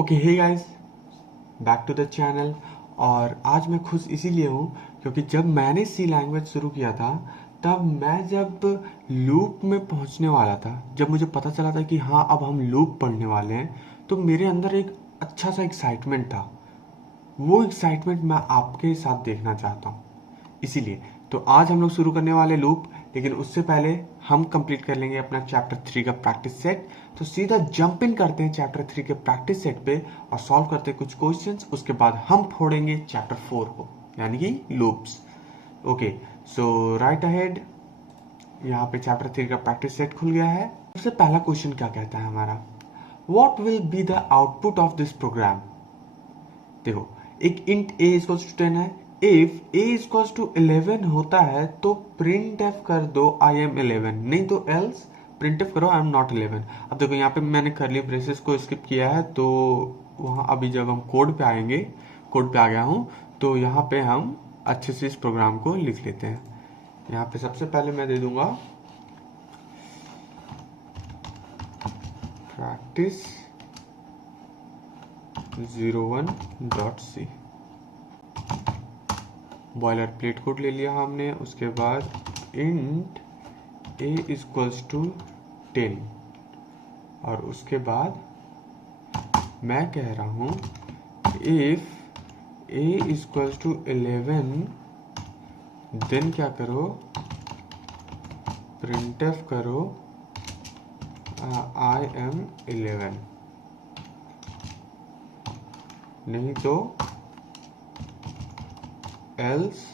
Okay hey guys, back to the channel. और आज मैं खुश इसीलिए हूँ क्योंकि जब मैंने सी लैंग्वेज शुरू किया था तब मैं जब लूप में पहुँचने वाला था, जब मुझे पता चला था कि हाँ अब हम लूप पढ़ने वाले हैं, तो मेरे अंदर एक अच्छा सा एक्साइटमेंट था। वो एक्साइटमेंट मैं आपके साथ देखना चाहता हूँ। इसीलिए तो आज हम लोग शुरू करने वाले लूप, लेकिन उससे पहले हम कंप्लीट कर लेंगे अपना चैप्टर 3 का प्रैक्टिस सेट। तो सीधा जंप इन करते हैं चैप्टर 3 के प्रैक्टिस सेट पे और सॉल्व करते हैं कुछ क्वेश्चंस। उसके बाद हम फोड़ेंगे चैप्टर 4 को, यानी कि लूप्स। ओके, सो राइट अहेड, यहाँ पे चैप्टर 3 का प्रैक्टिस सेट खुल गया है। सबसे पहला क्वेश्चन क्या कहता है हमारा, what will be the output of this program. देखो, एक इंट a इक्वल्स टू 10 है। इफ a इक्वल्स टू 11 होता है तो प्रिंट एफ कर दो आई एम 11, नहीं तो एल्स प्रिंट एफ करो आई एम नॉट 11। अब देखो यहाँ पे मैंने करली ब्रेसेस को स्किप किया है, तो वहाँ अभी जब हम कोड पे आएंगे, कोड पे आ गया हूँ, तो यहाँ पे हम अच्छे से इस प्रोग्राम को लिख लेते हैं। यहाँ पे सबसे पहले मैं दे दूंगा practice 01.c। Boiler plate code ले लिया हमने। उसके बाद इंट a इक्वल्स टू 10, और उसके बाद मैं कह रहा हूँ if a equals to 11 then क्या करो, प्रिंटफ करो आई एम 11, नहीं तो else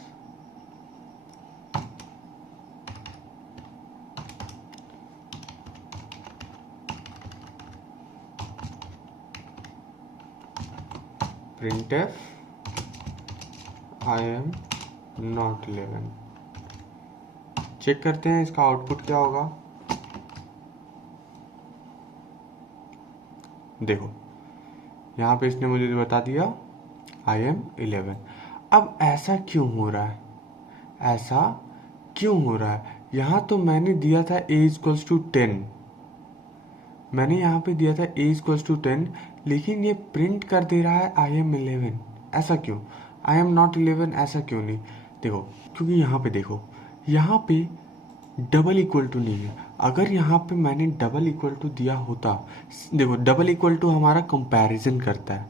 printf I am not 11। Check करते हैं इसका आउटपुट क्या होगा। देखो यहाँ पे इसने मुझे बता दिया I am 11। अब ऐसा क्यों हो रहा है, ऐसा क्यों हो रहा है? यहाँ तो मैंने दिया था a इक्वल्स टू 10, मैंने यहाँ पे दिया था a इक्वल्स टू 10, लेकिन ये प्रिंट कर दे रहा है आई एम 11। ऐसा क्यों? आई एम नॉट 11 ऐसा क्यों नहीं? देखो, क्योंकि यहाँ पे देखो, यहाँ पे डबल इक्वल टू नहीं है। अगर यहाँ पे मैंने डबल इक्वल टू दिया होता, देखो डबल इक्वल टू हमारा कंपैरिजन करता है,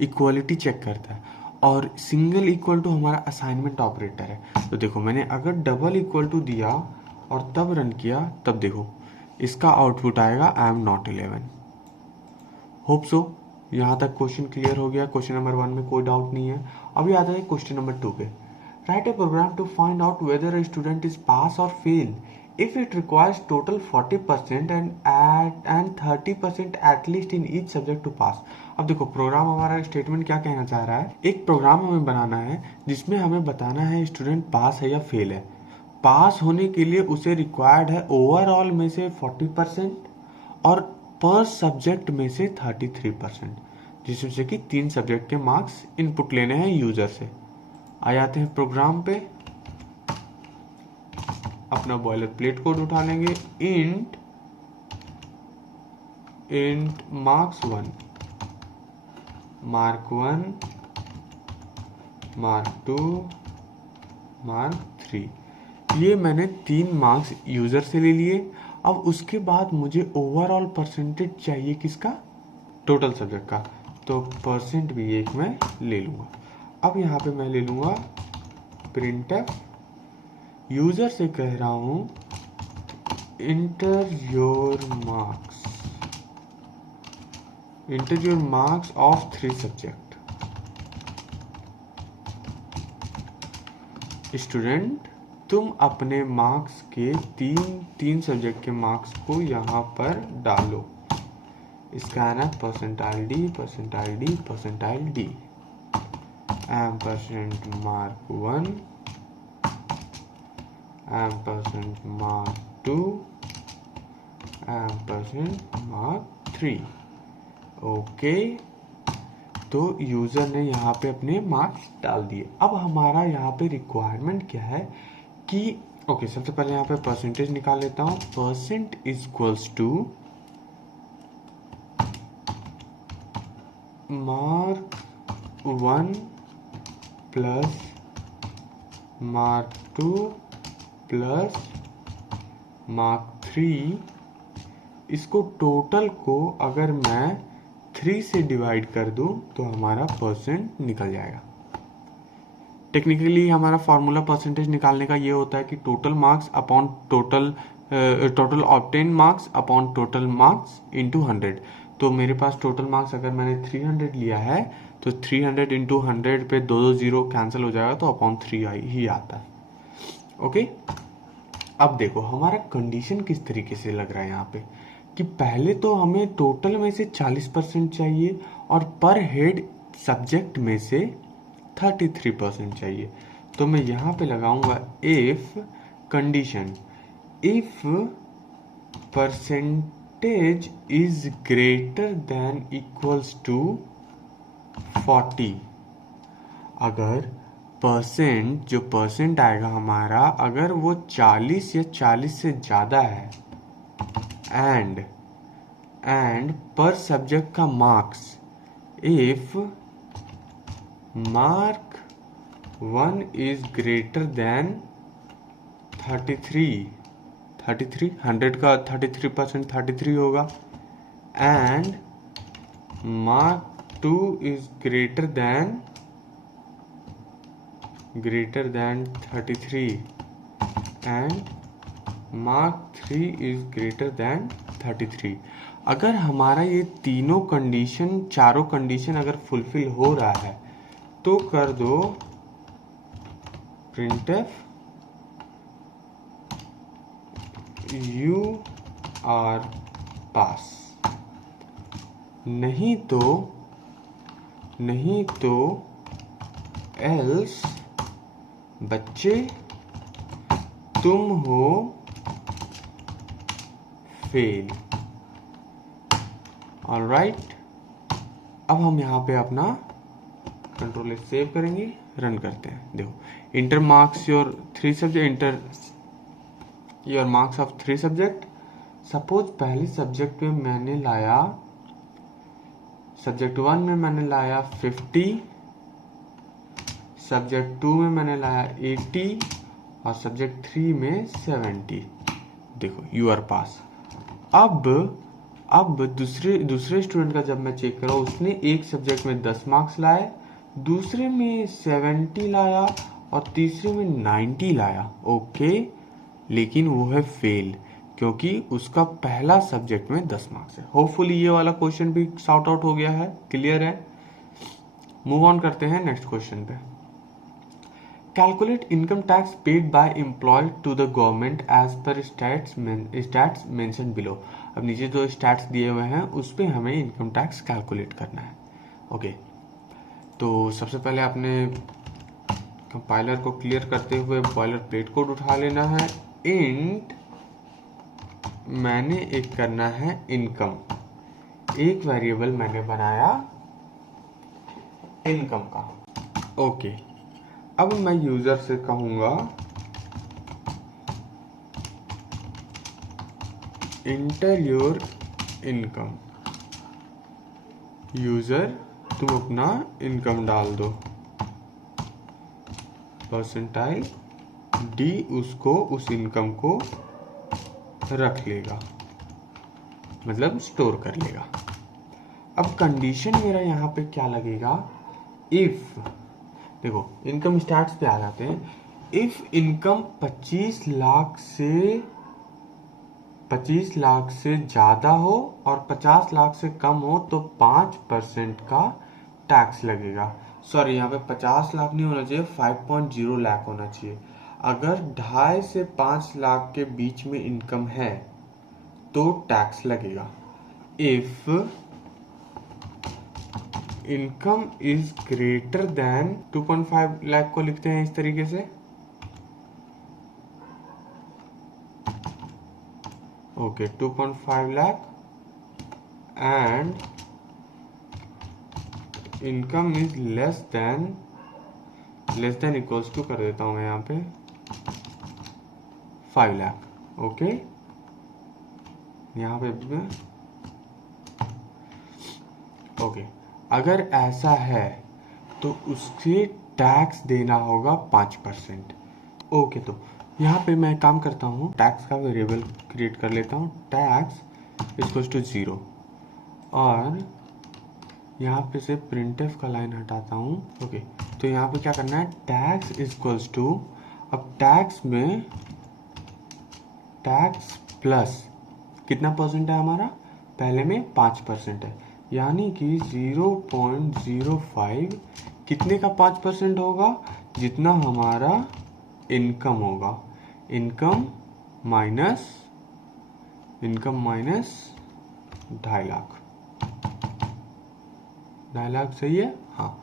इक्वलिटी चेक करता है, और सिंगल इक्वल टू हमारा असाइनमेंट ऑपरेटर है। तो देखो मैंने अगर डबल इक्वल टू दिया और तब रन किया, तब देखो इसका आउटपुट आएगा I am not 11। Hope so यहाँ तक क्वेश्चन क्लियर हो गया। क्वेश्चन नंबर 1 में कोई डाउट नहीं है। अभी आता है क्वेश्चन नंबर 2 पे। Write a program to find out whether a student is pass और fail if it requires total 40% and 30% at least in each subject to pass। अब देखो प्रोग्राम हमारा स्टेटमेंट क्या कहना चाह रहा है, एक प्रोग्राम हमें बनाना है जिसमें हमें बताना है स्टूडेंट पास है या फेल है। पास होने के लिए उसे रिक्वायर्ड है ओवरऑल में से 40% और पर सब्जेक्ट में से 33%, जिसमें से कि 3 सब्जेक्ट के मार्क्स इनपुट लेने हैं यूजर से। आ जाते हैं प्रोग्राम पे, अपना बॉयलर प्लेट कोड उठा लेंगे। Int marks 1, mark 1, mark 2, mark 3, ये मैंने 3 मार्क्स यूजर से ले लिए। अब उसके बाद मुझे ओवरऑल परसेंटेज चाहिए किसका, टोटल सब्जेक्ट का, तो परसेंट भी एक मैं ले लूंगा। अब यहाँ पे मैं ले लूंगा प्रिंटफ, यूजर से कह रहा हूं inter your marks of 3 subject. Student तुम अपने मार्क्स के तीन सब्जेक्ट के मार्क्स को यहाँ पर डालो। इसका है ना percentile D, percentile D, percentile D, ampersand mark 1, ampersand mark 2, ampersand mark 3। Okay, तो यूजर ने यहाँ पे अपने मार्क्स डाल दिए। अब हमारा यहाँ पे रिक्वायरमेंट क्या है कि ओके, सबसे पहले यहाँ पे परसेंटेज निकाल लेता हूँ। Percent equals to mark 1 plus mark 2 plus mark 3, इसको टोटल को अगर मैं 3 से डिवाइड कर दूं तो हमारा परसेंट निकल जाएगा। टेक्निकली हमारा फॉर्मूला परसेंटेज निकालने का ये होता है कि total marks upon total obtain marks upon total marks into 100। तो मेरे पास टोटल मार्क्स अगर मैंने 300 लिया है तो 300 इंटू 100 पे 2 जीरो कैंसिल हो जाएगा तो अपॉन 3 ही आता है। ओके, अब देखो हमारा कंडीशन किस तरीके से लग रहा है यहाँ पे कि पहले तो हमें टोटल में से 40% चाहिए और पर हेड सब्जेक्ट में से 33% चाहिए। तो मैं यहाँ पे लगाऊंगा if condition, if percentage is greater than equals to 40, अगर परसेंट, जो परसेंट आएगा हमारा, अगर वो 40 या 40 से ज़्यादा है एंड पर सब्जेक्ट का marks, if mark 1 is greater then 33, 100 का 33% 33 होगा, and mark 2 is greater then 33 and mark 3 is greater then 33। अगर हमारा ये तीनों कंडीशन, चारों कंडीशन अगर फुलफिल हो रहा है तो कर दो printf you are pass, नहीं तो else बच्चे तुम हो फेल। ऑलराइट, अब हम यहाँ पे अपना कंट्रोल सेव करेंगे, रन करते हैं। देखो inter marks your 3 subject, inter your marks of 3 subject. Suppose पहले सब्जेक्ट में मैंने लाया, सब्जेक्ट 1 में मैंने लाया 50, सब्जेक्ट 2 में मैंने लाया 80 और सब्जेक्ट 3 में 70। देखो यू आर पास। अब दूसरे स्टूडेंट का जब मैं चेक करा, उसने एक सब्जेक्ट में 10 मार्क्स लाए, दूसरे में 70 लाया और तीसरे में 90 लाया। ओके, लेकिन वो है फेल क्योंकि उसका पहला सब्जेक्ट में 10 मार्क्स है। होपफुली ये वाला क्वेश्चन भी सॉर्ट आउट हो गया है, क्लियर है। मूव ऑन करते हैं नेक्स्ट क्वेश्चन पे। Calculate income tax paid by employ to the government as per stats mention below. अब नीचे जो स्टैट्स दिए हुए हैं उस पे हमें इनकम टैक्स कैलकुलेट करना है। ओके, तो सबसे पहले अपने कंपाइलर को क्लियर करते हुए बॉयलर प्लेट कोड उठा लेना है। इंट मैंने एक करना है इनकम, एक वेरिएबल मैंने बनाया इनकम का। ओके, अब मैं यूजर से कहूंगा इंटर योर इनकम। यूजर तुम अपना इनकम डाल दो, परसेंटाइल डी उसको, उस इनकम को रख लेगा, मतलब स्टोर कर लेगा। अब कंडीशन मेरा यहाँ पे क्या लगेगा, इफ, देखो इनकम स्टैट्स पे आ जाते हैं। इफ इनकम 25 लाख से ज्यादा हो और 50 लाख से कम हो तो 5% का टैक्स लगेगा। सॉरी, यहाँ पे 50 लाख नहीं होना चाहिए, 5.0 लाख होना चाहिए। अगर 2.5 से 5 लाख के बीच में इनकम है तो टैक्स लगेगा। If income is greater than 2.5 lakh को लिखते हैं इस तरीके से। Okay, 2.5 lakh and income is less than equals to कर देता हूं मैं यहाँ पे 5 लाख। ओके, यहाँ पे ओके, अगर ऐसा है तो उसके टैक्स देना होगा 5%। ओके, तो यहाँ पे मैं काम करता हूँ, टैक्स का वेरिएबल क्रिएट कर लेता हूँ, टैक्स इक्वल्स टू 0, और यहाँ पे से प्रिंटफ का लाइन हटाता हूँ। ओके, तो यहाँ पे क्या करना है, टैक्स इक्वल्स टू, अब टैक्स में टैक्स प्लस कितना परसेंट है हमारा, पहले में 5% है, यानी कि 0.05 कितने का 5% होगा, जितना हमारा इनकम होगा, इनकम माइनस 2.5 लाख। 2.5 लाख सही है, हाँ।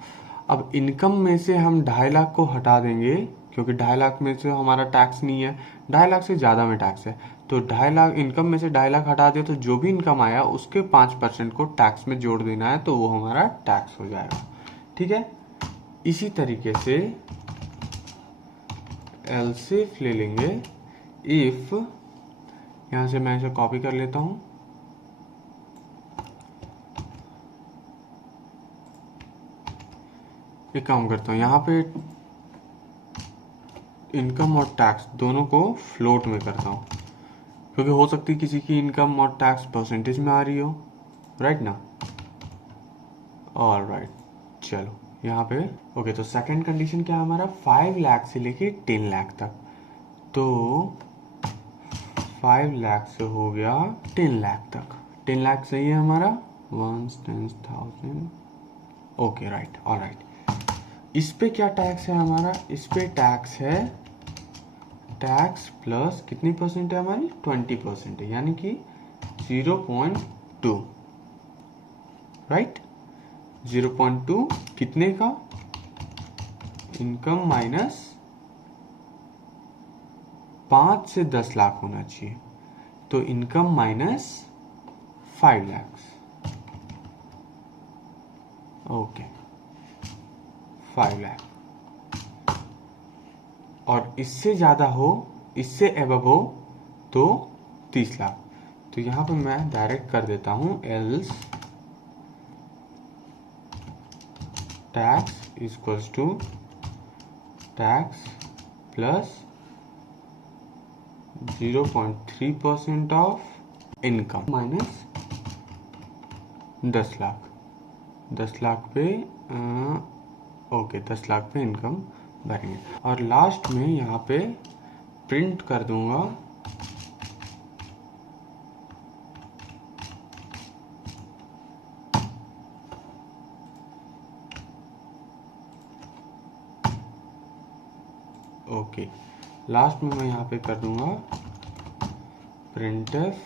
अब इनकम में से हम 2.5 लाख को हटा देंगे, क्योंकि 2.5 लाख में से हमारा टैक्स नहीं है, 2.5 लाख से ज़्यादा में टैक्स है, तो 2.5 लाख इनकम में से 2.5 लाख हटा दिया, तो जो भी इनकम आया उसके 5% को टैक्स में जोड़ देना है, तो वो हमारा टैक्स हो जाएगा। ठीक है, इसी तरीके से एल्स इफ ले लेंगे, इफ, यहाँ से मैं इसे कॉपी कर लेता हूँ, एक काम करता हूँ, यहाँ पे इनकम और टैक्स दोनों को फ्लोट में करता हूँ, क्योंकि हो सकती है किसी की इनकम और टैक्स परसेंटेज में आ रही हो, राइट ना। ऑल राइट, चलो यहाँ पे ओके, तो सेकंड कंडीशन क्या है हमारा, 5 लाख से लेके 10 लाख तक, तो 5 लाख से हो गया 10 लाख तक, 10 लाख सही है हमारा, 1/10,000। Okay, right, all right. इस पे क्या टैक्स है हमारा, इस पे टैक्स है, टैक्स प्लस कितनी परसेंट है हमारी, 20% है, यानी कि 0.2, राइट। 0.2 कितने का, इनकम माइनस 5 से 10 लाख होना चाहिए, तो income minus 5 lakh. Okay, 5 lakh, और इससे ज़्यादा हो, इससे एबव हो तो 30 लाख। तो यहाँ पे मैं डायरेक्ट कर देता हूँ, else tax equals to tax plus 0.3% of income minus 10 lakh. 10 lakh पे ओके, 10 लाख पे इनकम भरेंगे, और लास्ट में यहाँ पे प्रिंट कर दूंगा ओके, लास्ट में मैं यहाँ पे कर दूंगा printf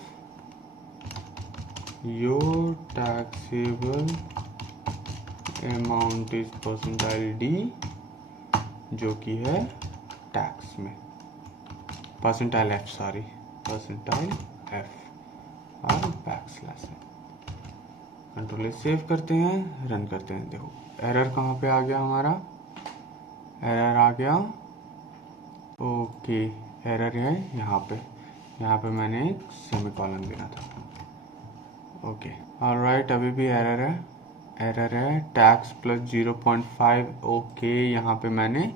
your taxable amount is percentile D, जो कि है टैक्स में percentile F, sorry percentile F और बैकस्लैश है। कंट्रोल सेव करते हैं, रन करते हैं। देखो एरर कहाँ पे आ गया हमारा, एरर आ गया, ओके एरर है यहाँ पे मैंने एक सेमीकोलन देना था। ओके ऑलराइट, अभी भी एरर है टैक्स प्लस 0.5। ओके, यहाँ पे मैंने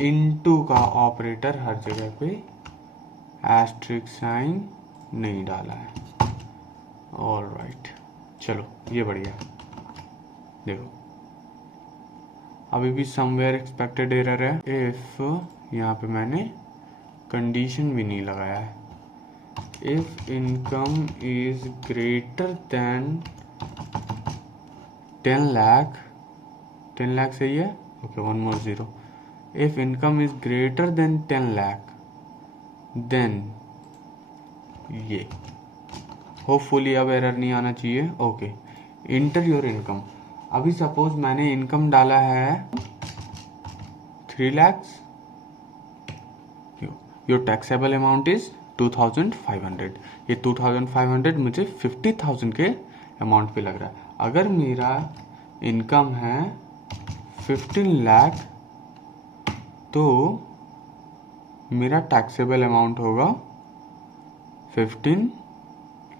इनटू का ऑपरेटर हर जगह पे एस्ट्रिक साइन नहीं डाला है। ऑलराइट, चलो ये बढ़िया। देखो अभी भी समवेयर एक्सपेक्टेड एरर है, इफ यहाँ पे मैंने कंडीशन भी नहीं लगाया है, if income is greater than 10 lakh, 10 lakh सही है, okay, 1 more 0, if income is greater than 10 lakh then, ये होपफुली अब एरर नहीं आना चाहिए। ओके, इंटर योर इनकम, अभी सपोज मैंने इनकम डाला है 3 lakhs, your taxable amount is 2500, ये 2500 मुझे 50,000 के अमाउंट पे लग रहा है। अगर मेरा इनकम है 15 लाख तो मेरा टैक्सेबल अमाउंट होगा 15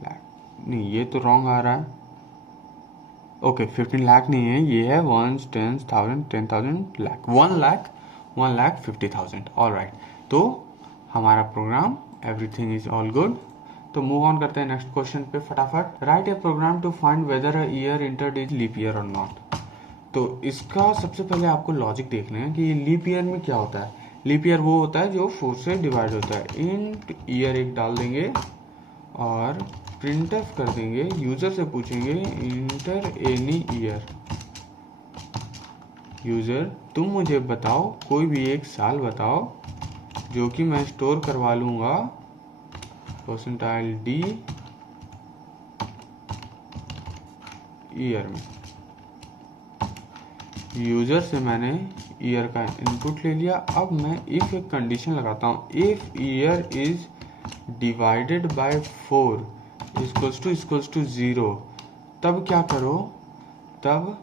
लाख, नहीं ये तो रॉन्ग आ रहा है। ओके 15 लाख नहीं है, ये है 1 10,000 10,000 लाख 1,50,000। ऑल राइट, तो हमारा program everything is all good. तो मूव ऑन करते हैं नेक्स्ट क्वेश्चन पे फटाफट। Write a program to find whether a year entered is leap year और नॉट। तो इसका सबसे पहले आपको लॉजिक देखना है कि लीप ईयर में क्या होता है। लीप ईयर वो होता है जो 4 से डिवाइड होता है। इंट ईयर एक डाल देंगे और प्रिंटफ कर देंगे, यूजर से पूछेंगे इंटर एनी ईयर। यूजर तुम मुझे बताओ कोई भी एक साल बताओ जो कि मैं स्टोर करवा लूंगा परसेंटाइल डी ईयर में। यूजर से मैंने ईयर का इनपुट ले लिया। अब मैं इफ एक कंडीशन लगाता हूँ, if year is divided by 4 equals to 0, तब क्या करो, तब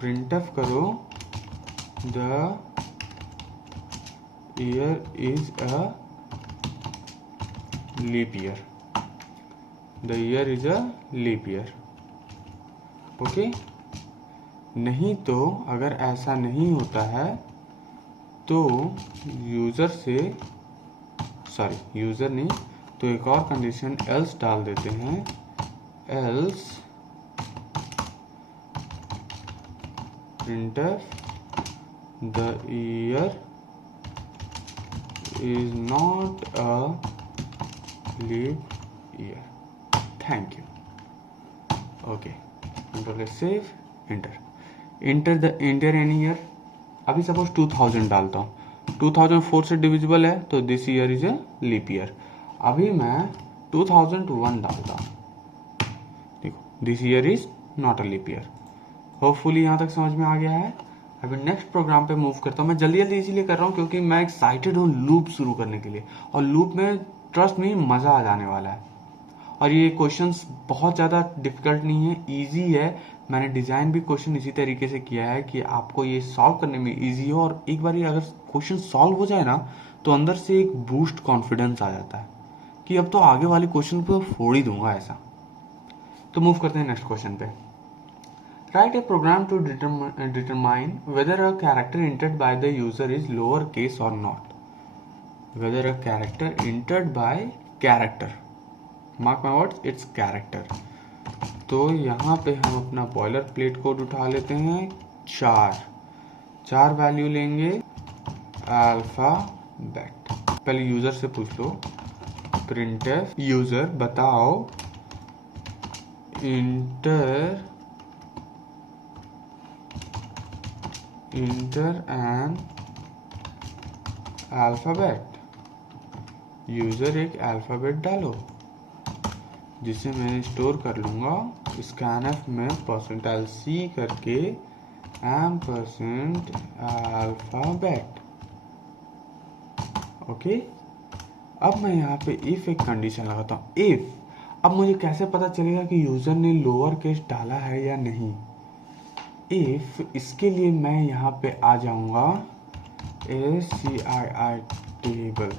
प्रिंटफ करो the year is a leap year, the year is a leap year. Okay, नहीं तो अगर ऐसा नहीं होता है तो यूजर से, सॉरी यूजर नहीं तो एक और कंडीशन एल्स डाल देते हैं। Else printf the year is not a leap year. Thank you. Okay, control save, enter. Enter the enter any year. अभी सपोज 2000 डालता हूँ, 2004 से डिविजिबल है तो this year is a leap year. अभी मैं 2001 डालता हूँ, देखो this year is not a leap year. Hopefully यहाँ तक समझ में आ गया है। अभी नेक्स्ट प्रोग्राम पे मूव करता हूँ। मैं जल्दी जल्दी इसीलिए कर रहा हूँ क्योंकि मैं एक्साइटेड हूँ लूप शुरू करने के लिए, और लूप में ट्रस्ट में मजा आ जाने वाला है। और ये क्वेश्चंस बहुत ज़्यादा डिफिकल्ट नहीं है, इजी है। मैंने डिज़ाइन भी क्वेश्चन इसी तरीके से किया है कि आपको ये सॉल्व करने में इजी हो, और एक बार अगर क्वेश्चन सॉल्व हो जाए ना तो अंदर से एक बूस्ट कॉन्फिडेंस आ जाता है कि अब तो आगे वाले क्वेश्चन को फोड़ ही दूंगा ऐसा। तो मूव करते हैं नेक्स्ट क्वेश्चन पे। Write a program to determine whether a character entered by the user is lower case और not. Whether a character entered by character, mark my words, it's character. तो यहाँ पे हम अपना बॉयलर प्लेट कोड उठा लेते हैं। चार वैल्यू लेंगे अल्फाबेट। पहले यूजर से पूछ लो, प्रिंटफ यूजर बताओ इंटर एन अल्फाबेट। यूजर एक अल्फाबेट डालो जिसे मैं स्टोर कर लूंगा स्कैनफ में परसेंटाइल सी करके एम्परसेंड अल्फाबेट। ओके, अब मैं यहाँ पे इफ एक कंडीशन लगाता हूँ। इफ, अब मुझे कैसे पता चलेगा कि यूजर ने लोअर केस डाला है या नहीं। इफ, इसके लिए मैं यहाँ पे आ जाऊंगा ACII टेबल।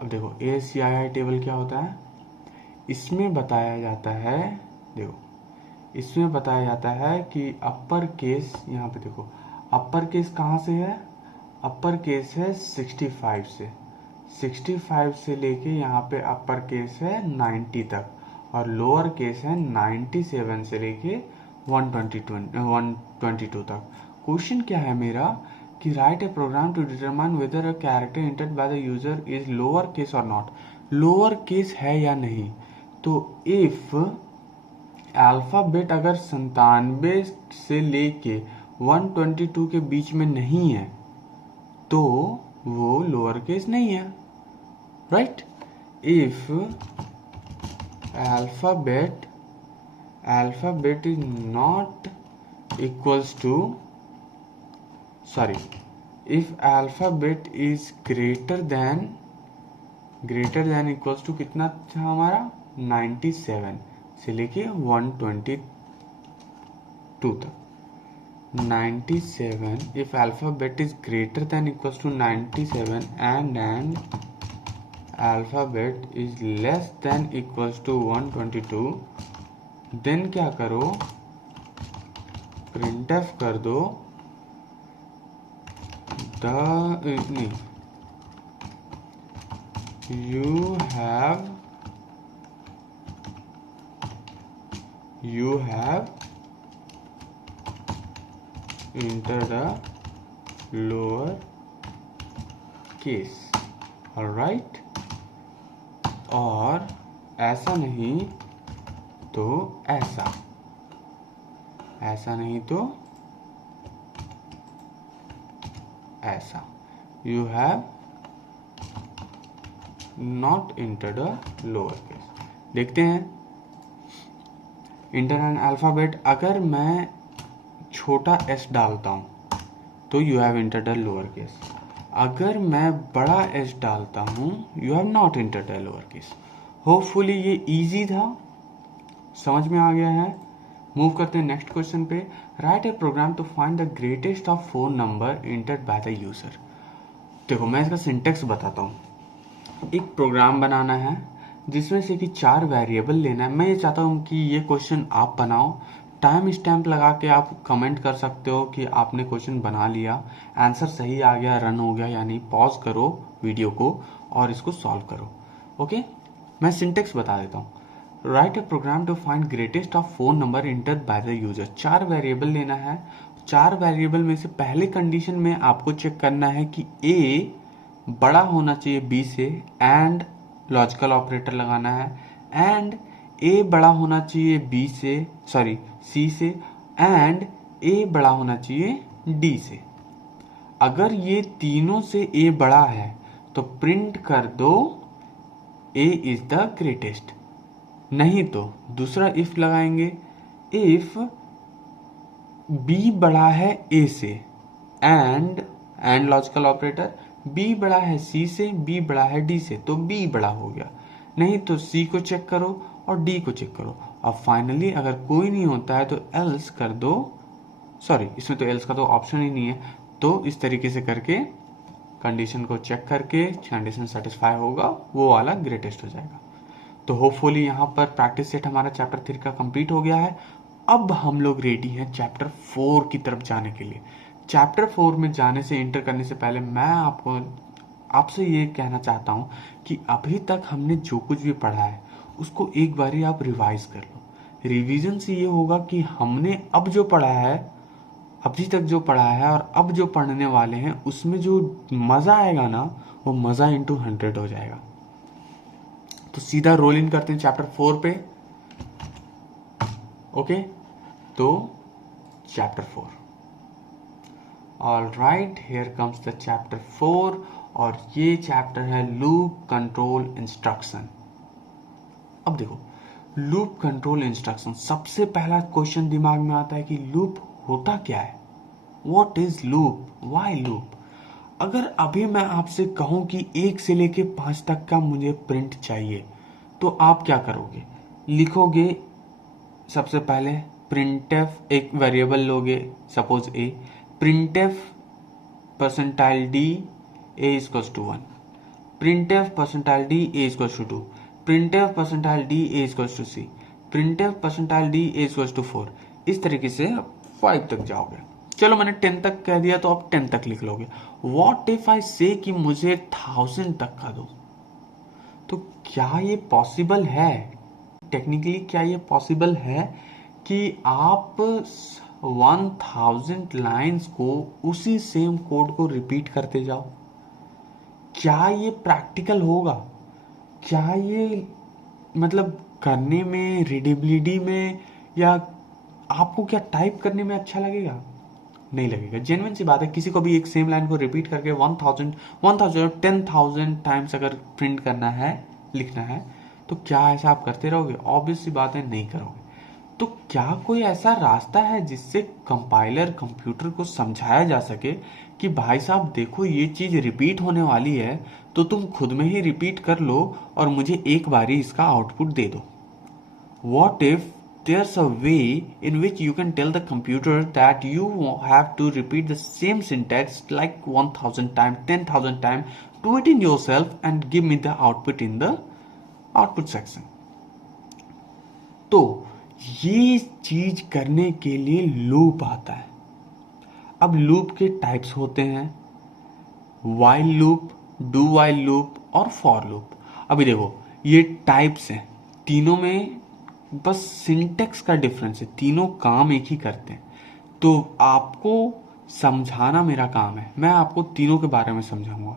अब देखो ACII टेबल क्या होता है, इसमें बताया जाता है, देखो इसमें बताया जाता है कि अपर केस, यहाँ पे देखो अपर केस कहाँ से है, अपर केस है 65 से, 65 से लेके यहाँ पे अपर केस है 90 तक, और लोअर केस है 97 से लेके 122 तक। क्वेश्चन क्या है मेरा कि write a program to determine whether a character entered by the user is lower case और नॉट। लोअर केस है या नहीं। तो इफ अल्फाबेट अगर 97 से लेके 122 के बीच में नहीं है तो वो लोअर केस नहीं है, right. If alphabet is not equals to, sorry, if alphabet is greater than equals to कितना था हमारा 97 से लेके 122 तक। 97, if alphabet is greater than equals to 97 and alphabet is less than equals to 122, then क्या करो, printf कर दो नहीं, you have entered the lower case, alright। और ऐसा नहीं तो ऐसा, ऐसा नहीं तो ऐसा, you have not entered a lower case। देखते हैं, इंटर एन अल्फ़ाबेट, अगर मैं छोटा s डालता हूं तो you have entered a lower case, अगर मैं बड़ा S डालता हूं you have not entered a lower case. Hopefully ये इजी था, समझ में आ गया है। मूव करते हैं नेक्स्ट क्वेश्चन पे। Write a program to find the greatest of 4 number entered by the user. देखो मैं इसका सिंटेक्स बताता हूँ। एक प्रोग्राम बनाना है जिसमें से कि 4 वेरिएबल लेना है। मैं ये चाहता हूँ कि ये क्वेश्चन आप बनाओ, टाइम स्टैम्प लगा के आप कमेंट कर सकते हो कि आपने क्वेश्चन बना लिया, आंसर सही आ गया, रन हो गया, यानी पॉज करो वीडियो को और इसको सॉल्व करो। ओके, मैं सिंटेक्स बता देता हूँ। Write a program to find greatest of 4 number entered by the user. 4 variable लेना है। 4 वेरिएबल में से पहले कंडीशन में आपको चेक करना है कि ए बड़ा होना चाहिए बी से, एंड लॉजिकल ऑपरेटर लगाना है, एंड ए बड़ा होना चाहिए बी से, सॉरी सी से, एंड ए बड़ा होना चाहिए डी से। अगर ये तीनों से ए बड़ा है तो प्रिंट कर दो ए इज द ग्रेटेस्ट, नहीं तो दूसरा इफ लगाएंगे, इफ बी बड़ा है ए से, एंड लॉजिकल ऑपरेटर, बी बड़ा है सी से, बी बड़ा है डी से, तो बी बड़ा हो गया, नहीं तो सी को चेक करो और डी को चेक करो। और फाइनली अगर कोई नहीं होता है तो एल्स कर दो, सॉरी इसमें तो एल्स का तो ऑप्शन ही नहीं है, तो इस तरीके से करके कंडीशन को चेक करके कंडीशन सेटिस्फाई होगा, वो वाला ग्रेटेस्ट हो जाएगा। तो होपफुली यहाँ पर प्रैक्टिस सेट हमारा चैप्टर 3 का कंप्लीट हो गया है। अब हम लोग रेडी हैं चैप्टर 4 की तरफ जाने के लिए। चैप्टर 4 में जाने से, एंटर करने से पहले मैं आपसे ये कहना चाहता हूँ कि अभी तक हमने जो कुछ भी पढ़ा है उसको एक बारी आप रिवाइज कर लो। रिवीजन से ये होगा कि हमने अब जो पढ़ा है, अभी तक जो पढ़ा है और अब जो पढ़ने वाले हैं, उसमें जो मज़ा आएगा ना, वो मज़ा इंटू 100 हो जाएगा। तो सीधा रोल इन करते हैं चैप्टर 4 पे। ओके, तो chapter 4, all right, here comes the chapter 4, और ये चैप्टर है लूप कंट्रोल इंस्ट्रक्शन। अब देखो, लूप कंट्रोल इंस्ट्रक्शन, सबसे पहला क्वेश्चन दिमाग में आता है कि लूप होता क्या है, what is loop, why loop. अगर अभी मैं आपसे कहूं कि 1 से लेके 5 तक का मुझे प्रिंट चाहिए, तो आप क्या करोगे? लिखोगे सबसे पहले प्रिंटफ, एक वेरिएबल लोगे suppose a, printf percentile d a equals to 1, printf percentile d a equals to 2, printf percentile d a equals to c, printf percentile d a equals to 4। इस तरीके से 5 तक जाओगे। चलो मैंने 10 तक कह दिया तो आप 10 तक लिख लोगे। व्हाट इफ आई से कि मुझे 1000 तक का दो, तो क्या ये पॉसिबल है? टेक्निकली क्या ये पॉसिबल है कि आप 1000 लाइंस को उसी सेम कोड को रिपीट करते जाओ? क्या ये प्रैक्टिकल होगा? क्या ये मतलब करने में, रीडेबिलिटी में, या आपको क्या टाइप करने में अच्छा लगेगा? नहीं लगेगा। जेन्युइन सी बात है, किसी को भी एक सेम लाइन को रिपीट करके 10,000 टाइम्स अगर प्रिंट करना है, लिखना है, तो क्या ऐसा आप करते रहोगे? ऑब्वियस सी बात है, नहीं करोगे। तो क्या कोई ऐसा रास्ता है जिससे कंपाइलर कंप्यूटर को समझाया जा सके कि भाई साहब देखो ये चीज रिपीट होने वाली है, तो तुम खुद में ही रिपीट कर लो और मुझे एक बारी इसका आउटपुट दे दो? What if there's a way in which you can tell the computer that you have to repeat the same syntax like 1000 times, 10,000 times, do it in yourself and give me the output in the output section? तो ये चीज करने के लिए loop आता है। अब loop के टाइप्स होते हैं, while loop, do while loop और फॉर लूप। अभी देखो ये टाइप्स हैं, तीनों में बस सिंटेक्स का डिफरेंस है, तीनों काम एक ही करते हैं। तो आपको समझाना मेरा काम है, मैं आपको तीनों के बारे में समझाऊंगा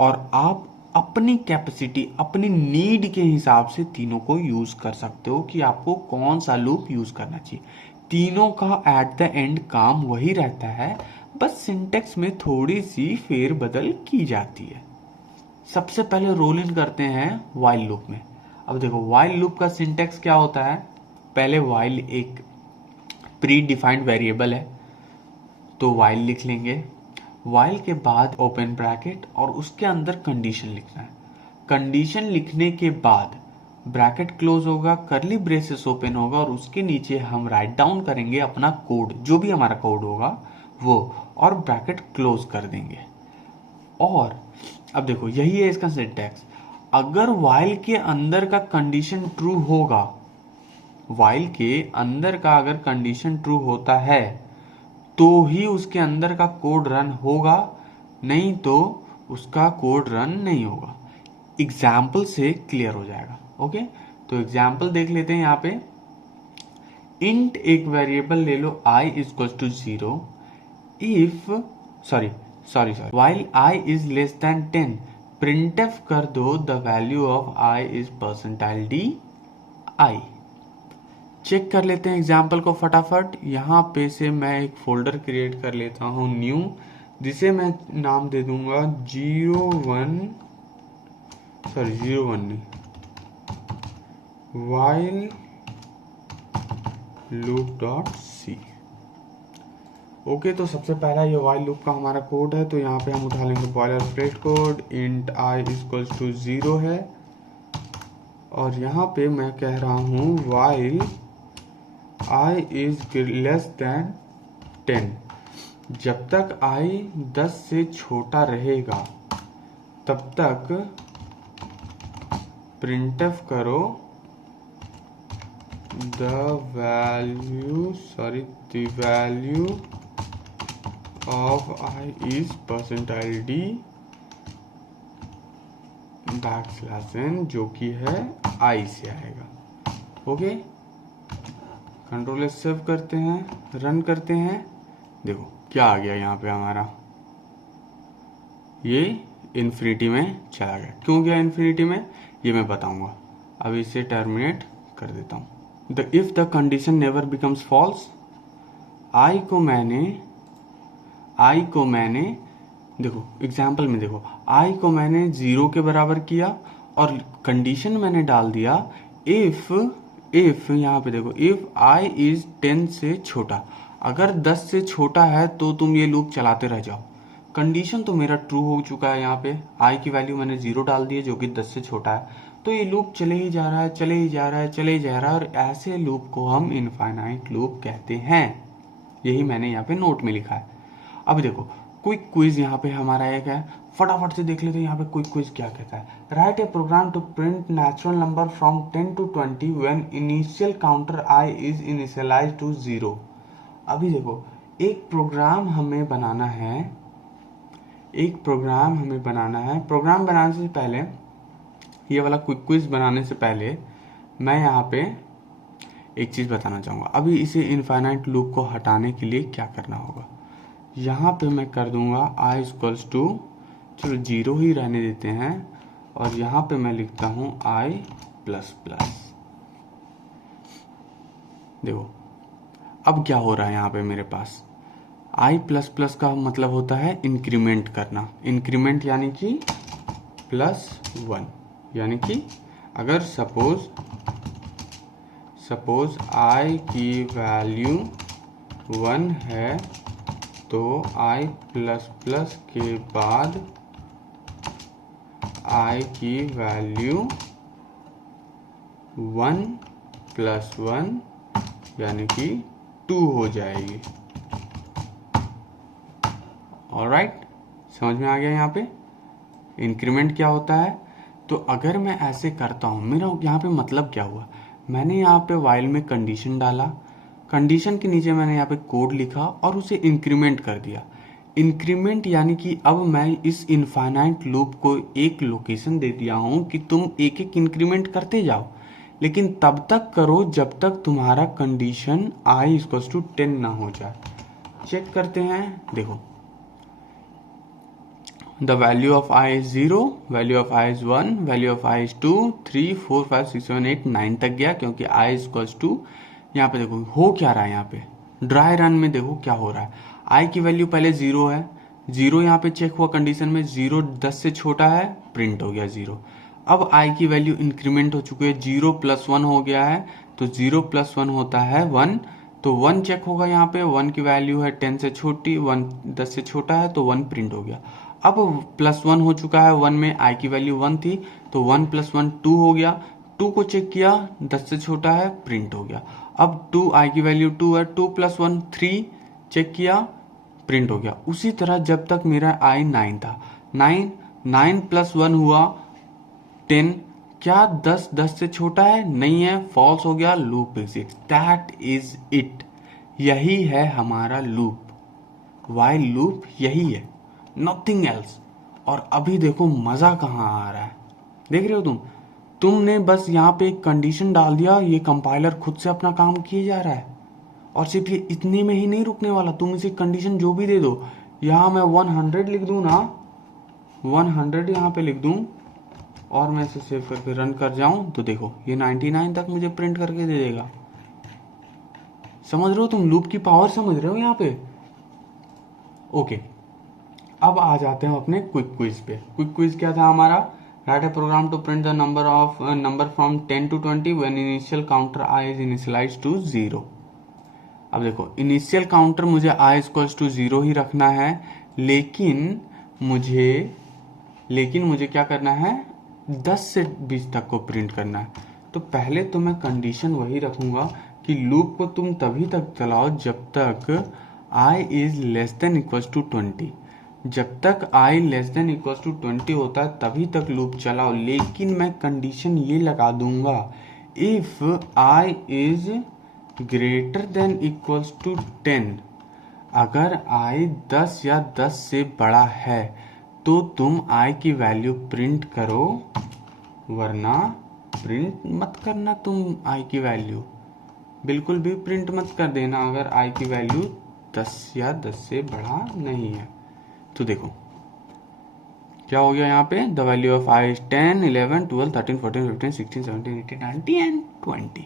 और आप अपनी कैपेसिटी, अपनी नीड के हिसाब से तीनों को यूज कर सकते हो कि आपको कौन सा लूप यूज करना चाहिए। तीनों का एट द एंड काम वही रहता है, बस सिंटेक्स में थोड़ी सी फेरबदल की जाती है। सबसे पहले रोल इन करते हैं वाइल लूप में। अब देखो वाइल लूप का सिंटेक्स क्या होता है। पहले वाइल एक प्री डिफाइंड वेरिएबल है, तो वाइल लिख लेंगे। वाइल के बाद ओपन ब्रैकेट और उसके अंदर कंडीशन लिखना है। कंडीशन लिखने के बाद ब्रैकेट क्लोज होगा, करली ब्रेसेस ओपन होगा और उसके नीचे हम राइट डाउन करेंगे अपना कोड, जो भी हमारा कोड होगा वो, और ब्रैकेट क्लोज कर देंगे। और अब देखो यही है इसका सिंटैक्स। अगर वाइल के अंदर का कंडीशन ट्रू होगा, वाइल के अंदर का अगर कंडीशन ट्रू होता है तो ही उसके अंदर का कोड रन होगा, नहीं तो उसका कोड रन नहीं होगा। एग्जाम्पल से क्लियर हो जाएगा। ओके, तो एग्जाम्पल देख लेते हैं। यहाँ पे इंट एक वेरिएबल ले लो i equal to 0 if sorry while i is less than 10 printf कर दो the value of i is percentile d i। Check कर लेते हैं एग्जाम्पल को फटाफट। यहाँ पे से मैं एक फोल्डर क्रिएट कर लेता हूँ न्यू, जिसे मैं नाम दे दूंगा 01 नहीं, while loop.c। ओके, तो सबसे पहला ये वाइल लूप का हमारा कोड है, तो यहाँ पे हम उठा लेंगे boilerplate code. Int i equals to 0 है और यहाँ पे मैं कह रहा हूँ while i is less than 10। जब तक i 10 से छोटा रहेगा तब तक printf करो the value of i is percentile d \n, जो कि है i से आएगा। ओके, कंट्रोल एस सेव करते हैं, रन करते हैं। देखो क्या आ गया यहाँ पे हमारा, ये इन्फिनिटी में चला गया। क्यों गया इन्फिनिटी में ये मैं बताऊंगा। अब इसे टर्मिनेट कर देता हूँ। If the condition never becomes false, I को मैंने देखो एग्जाम्पल में देखो आई को मैंने 0 के बराबर किया और कंडीशन मैंने डाल दिया इफ यहाँ पे देखो इफ आई इज 10 से छोटा। अगर 10 से छोटा है तो तुम ये लूप चलाते रह जाओ। कंडीशन तो मेरा ट्रू हो चुका है, यहाँ पे आई की वैल्यू मैंने 0 डाल दी है जो कि 10 से छोटा है, तो ये लूप चले ही जा रहा है और ऐसे लूप को हम इनफाइनाइट लूप कहते हैं। यही मैंने यहाँ पे नोट में लिखा है। अब देखो क्विक क्विज यहाँ पे हमारा एक है, फटाफट से देख लेते हैं यहाँ पे क्विक क्विज क्या कहता है। Write a program to print natural number from 10 to 20 when initial counter i is initialized to 0। अभी देखो एक प्रोग्राम हमें बनाना है, प्रोग्राम बनाने से पहले, ये वाला क्विक क्विज बनाने से पहले मैं यहाँ पे एक चीज बताना चाहूंगा। अभी इसे इनफाइनाइट लूप को हटाने के लिए क्या करना होगा, यहाँ पे मैं कर दूंगा i इक्वल्स टू, चलो 0 ही रहने देते हैं, और यहाँ पे मैं लिखता हूँ i प्लस प्लस। देखो अब क्या हो रहा है यहाँ पे मेरे पास, i प्लस प्लस का मतलब होता है इंक्रीमेंट करना। इंक्रीमेंट यानी कि +1, यानी कि अगर सपोज i की वैल्यू 1 है तो i प्लस प्लस के बाद i की वैल्यू 1 + 1 यानी कि 2 हो जाएगी। ऑलराइट, समझ में आ गया यहाँ पे इंक्रीमेंट क्या होता है। तो अगर मैं ऐसे करता हूँ, मेरा यहाँ पे मतलब क्या हुआ, मैंने यहाँ पे वाइल में कंडीशन डाला, कंडीशन के नीचे मैंने यहाँ पे कोड लिखा और उसे इंक्रीमेंट कर दिया। इंक्रीमेंट यानी कि अब मैं इस इनफाइनाइट लूप को एक लोकेशन दे दिया हूँ कि तुम एक एक इंक्रीमेंट करते जाओ, लेकिन तब तक करो जब तक तुम्हारा कंडीशन i इक्वल्स टू 10 ना हो जाए। चेक करते हैं, देखो the value of I is 0, value of I is 1, value of I is 2, 3, 4, 5, 6, 7, 8, 9 तक गया, क्योंकि I is equals to, यहाँ पे देखो हो क्या रहा है, यहाँ पे ड्राई रन में देखो क्या हो रहा है। I की वैल्यू पहले 0 है, 0 यहाँ पे चेक हुआ कंडीशन में, 0 10 से छोटा है, प्रिंट हो गया 0। अब I की वैल्यू इंक्रीमेंट हो चुकी है, 0 + 1 हो गया है, तो 0 + 1 होता है 1, तो 1 चेक होगा यहाँ पे, 1 की वैल्यू है 10 से छोटी, 1 10 से छोटा है, तो 1 प्रिंट हो गया। अब +1 हो चुका है, 1 में i की वैल्यू 1 थी, तो 1 + 1 2 हो गया, 2 को चेक किया, 10 से छोटा है, प्रिंट हो गया। अब 2 i की वैल्यू 2 है, 2 + 1 3, चेक किया, प्रिंट हो गया। उसी तरह जब तक मेरा i 9 था, 9 + 1 हुआ 10, क्या 10 से छोटा है? नहीं है, फॉल्स हो गया, loop exit. That is it, यही है हमारा लूप, वाइल लूप यही है, नथिंग एल्स। और अभी देखो मजा कहाँ आ रहा है, देख रहे हो तुमने बस यहाँ पे एक कंडीशन डाल दिया, ये कंपाइलर खुद से अपना काम किए जा रहा है। और सिर्फ ये इतने में ही नहीं रुकने वाला, तुम इसे कंडीशन जो भी दे दो, यहाँ मैं 100 लिख दूं ना, 100 यहाँ पे लिख दूं और मैं इसे सेव करके रन कर जाऊं, तो देखो ये 99 तक मुझे प्रिंट करके दे देगा। समझ रहे हो तुम, लूप की पावर समझ रहे हो यहाँ पे? ओके, अब आ जाते हैं अपने क्विक क्विज पे। क्विक क्विज क्या था हमारा? Write a program to print the number from 10 to 20 when initial counter i is initialized to 0। अब देखो इनिशियल काउंटर मुझे i इक्वल्स टू 0 ही रखना है, लेकिन मुझे क्या करना है, 10 से 20 तक को प्रिंट करना है। तो पहले तो मैं कंडीशन वही रखूंगा कि लूप को तुम तभी तक चलाओ जब तक i is less than equals to 20। जब तक i less than equals to 20 होता है तभी तक लूप चलाओ, लेकिन मैं कंडीशन ये लगा दूंगा, if i is greater than equals to 10, अगर i 10 या 10 से बड़ा है तो तुम i की वैल्यू प्रिंट करो, वरना प्रिंट मत करना। तुम i की वैल्यू बिल्कुल भी प्रिंट मत कर देना अगर i की वैल्यू 10 या 10 से बड़ा नहीं है। तो देखो क्या हो गया यहाँ पे, the value of i is 10, 11, 12, 13, 14, 15, 16, 17, 18, 19 and 20।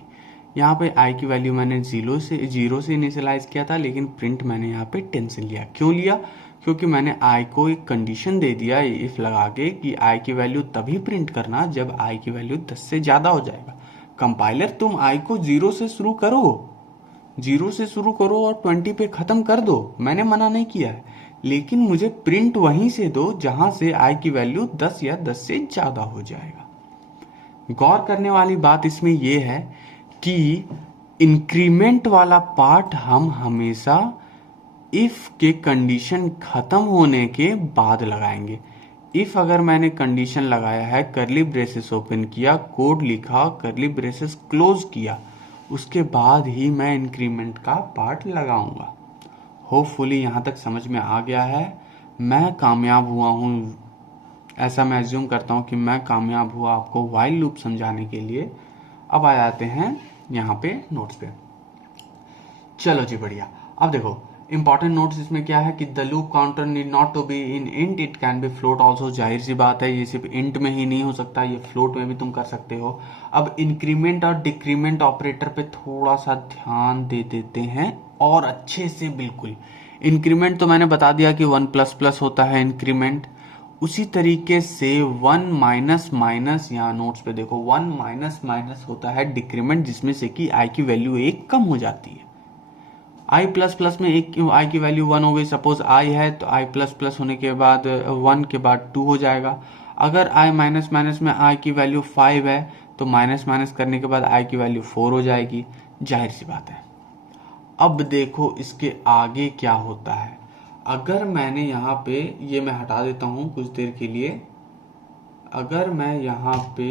यहाँ पे i की वैल्यू मैंने 0 से इनिशियलाइज किया था, लेकिन प्रिंट मैंने यहाँ पे 10 से लिया। क्यों लिया? क्योंकि मैंने i को एक कंडीशन दे दिया इफ लगा के कि i की वैल्यू तभी प्रिंट करना जब i की वैल्यू 10 से ज़्यादा हो जाएगा। कंपाइलर तुम i को 0 से शुरू करो, 0 से शुरू करो और 20 पे ख़त्म कर दो, मैंने मना नहीं किया है, लेकिन मुझे प्रिंट वहीं से दो जहां से i की वैल्यू 10 या 10 से ज़्यादा हो जाएगा। गौर करने वाली बात इसमें यह है कि इंक्रीमेंट वाला पार्ट हम हमेशा इफ के कंडीशन खत्म होने के बाद लगाएंगे। इफ अगर मैंने कंडीशन लगाया है, करली ब्रेसेस ओपन किया, कोड लिखा, करली ब्रेसेस क्लोज किया, उसके बाद ही मैं इंक्रीमेंट का पार्ट लगाऊंगा। होपफुली यहाँ तक समझ में आ गया है, मैं कामयाब हुआ हूँ, ऐसा मैं एज्यूम करता हूँ कि मैं कामयाब हुआ आपको वाइल लूप समझाने के लिए। अब आ जाते हैं यहाँ पे नोट्स पे। चलो जी बढ़िया। अब देखो इंपॉर्टेंट नोट्स इसमें क्या है कि the loop counter need not to be in int, it can be float also. जाहिर सी बात है, ये सिर्फ इंट में ही नहीं हो सकता, ये फ्लोट में भी तुम कर सकते हो। अब इंक्रीमेंट और डिक्रीमेंट ऑपरेटर पे थोड़ा सा ध्यान दे देते हैं और अच्छे से। बिल्कुल इंक्रीमेंट तो मैंने बता दिया कि 1++ होता है इंक्रीमेंट, उसी तरीके से 1 - यहाँ नोट्स पे देखो 1 - होता है डिक्रीमेंट, जिसमें से कि i की वैल्यू 1 कम हो जाती है। i++ में एक i की वैल्यू 1 हो गई, सपोज i है तो i++ होने के बाद 1 के बाद 2 हो जाएगा। अगर i में i की वैल्यू 5 है तो माइनस करने के बाद i की वैल्यू 4 हो जाएगी, जाहिर सी बात है। अब देखो इसके आगे क्या होता है। अगर मैंने यहाँ पे ये मैं हटा देता हूँ कुछ देर के लिए, अगर मैं यहाँ पे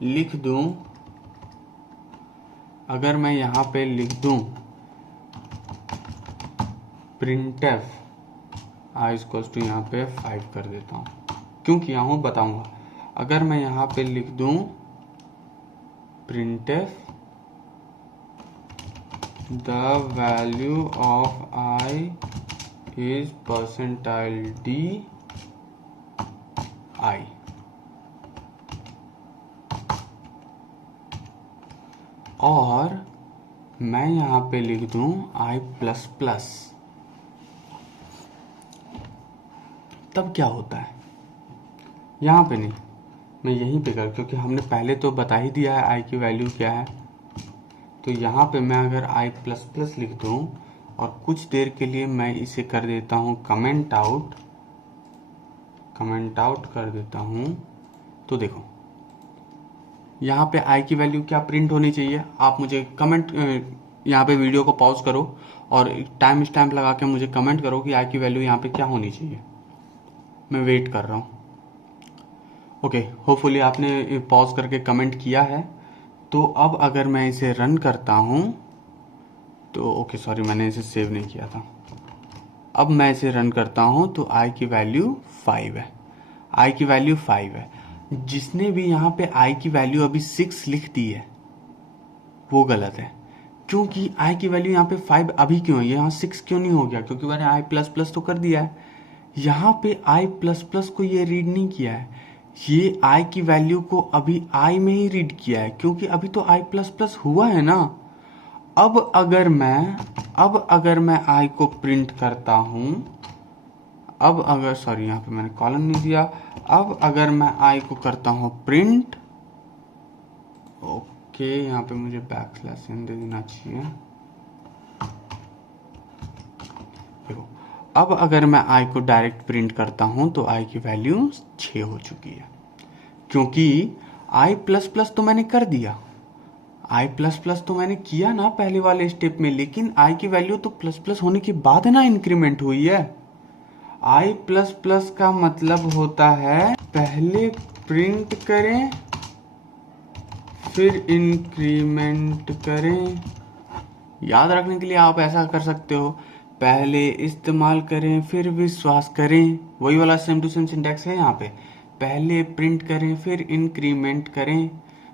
लिख दूं, अगर मैं यहाँ पे लिख दूं printf i इक्वल्स टू यहाँ पे 5 कर देता हूँ, क्यों किया हूँ बताऊंगा। अगर मैं यहाँ पे लिख दूं printf the value of I is percentile d I, और मैं यहाँ पे लिख दूं I प्लस प्लस, तब क्या होता है? यहाँ पे नहीं, मैं यहीं पे कर, क्योंकि हमने पहले तो बता ही दिया है I की वैल्यू क्या है। तो यहाँ पे मैं अगर I प्लस प्लस लिख दूँ और कुछ देर के लिए मैं इसे कर देता हूँ कमेंट आउट कर देता हूँ, तो देखो यहाँ पे I की वैल्यू क्या प्रिंट होनी चाहिए। आप मुझे कमेंट, यहाँ पे वीडियो को पॉज करो और टाइम स्टैम्प लगा के मुझे कमेंट करो कि I की वैल्यू यहाँ पे क्या होनी चाहिए। मैं वेट कर रहा हूँ। ओके, होपफुली आपने पॉज करके कमेंट किया है। तो अब अगर मैं इसे रन करता हूँ तो ओके सॉरी, मैंने इसे सेव नहीं किया था। अब मैं इसे रन करता हूँ तो I की वैल्यू 5 है, I की वैल्यू 5 है। जिसने भी यहाँ पे I की वैल्यू अभी 6 लिख दी है वो गलत है, क्योंकि I की वैल्यू यहाँ पे 5 अभी क्यों है, यहाँ 6 क्यों नहीं हो गया? क्योंकि मैंने I प्लस प्लस तो कर दिया है। यहाँ पे I प्लस प्लस को ये रीड नहीं किया है, ये I की वैल्यू को अभी I में ही रीड किया है, क्योंकि अभी तो I प्लस प्लस हुआ है ना। अब अगर मैं I को प्रिंट करता हूँ, अब अगर सॉरी यहाँ पे मैंने कॉलन नहीं दिया, अब अगर मैं I को करता हूँ प्रिंट, ओके यहाँ पे मुझे बैकस्लैश दे देना चाहिए। देखो अब अगर मैं I को डायरेक्ट प्रिंट करता हूँ तो I की वैल्यू 6 हो चुकी है, क्योंकि I प्लस प्लस तो मैंने कर दिया, I प्लस प्लस तो मैंने किया ना पहले वाले स्टेप में, लेकिन I की वैल्यू तो प्लस प्लस होने के बाद ना इंक्रीमेंट हुई है। I प्लस प्लस का मतलब होता है पहले प्रिंट करें फिर इंक्रीमेंट करें। याद रखने के लिए आप ऐसा कर सकते हो, पहले इस्तेमाल करें फिर विश्वास करें, वही वाला सेम टू सेम सिंटैक्स है यहाँ पे। पहले प्रिंट करें फिर इंक्रीमेंट करें,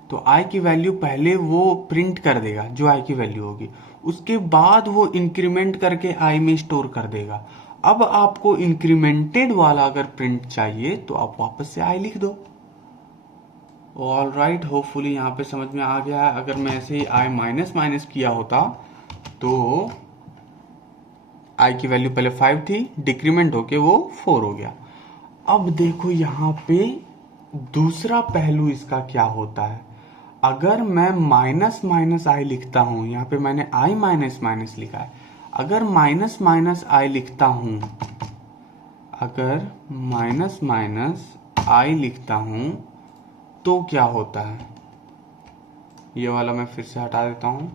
तो I की वैल्यू पहले वो प्रिंट कर देगा जो I की वैल्यू होगी, उसके बाद वो इंक्रीमेंट करके I में स्टोर कर देगा। अब आपको इंक्रीमेंटेड वाला अगर प्रिंट चाहिए तो आप वापस से I लिख दो। ऑल राइट, होपफुली यहाँ पे समझ में आ गया है। अगर मैं ऐसे ही I माइनस माइनस किया होता तो I की वैल्यू पहले 5 थी, डिक्रीमेंट होके वो 4 हो गया। अब देखो यहाँ पे दूसरा पहलू इसका क्या होता है। अगर मैं माइनस माइनस I लिखता हूं, यहाँ पे मैंने I माइनस माइनस लिखा है, अगर माइनस माइनस I लिखता हूं, अगर माइनस माइनस I लिखता हूं तो क्या होता है, ये वाला मैं फिर से हटा देता हूं।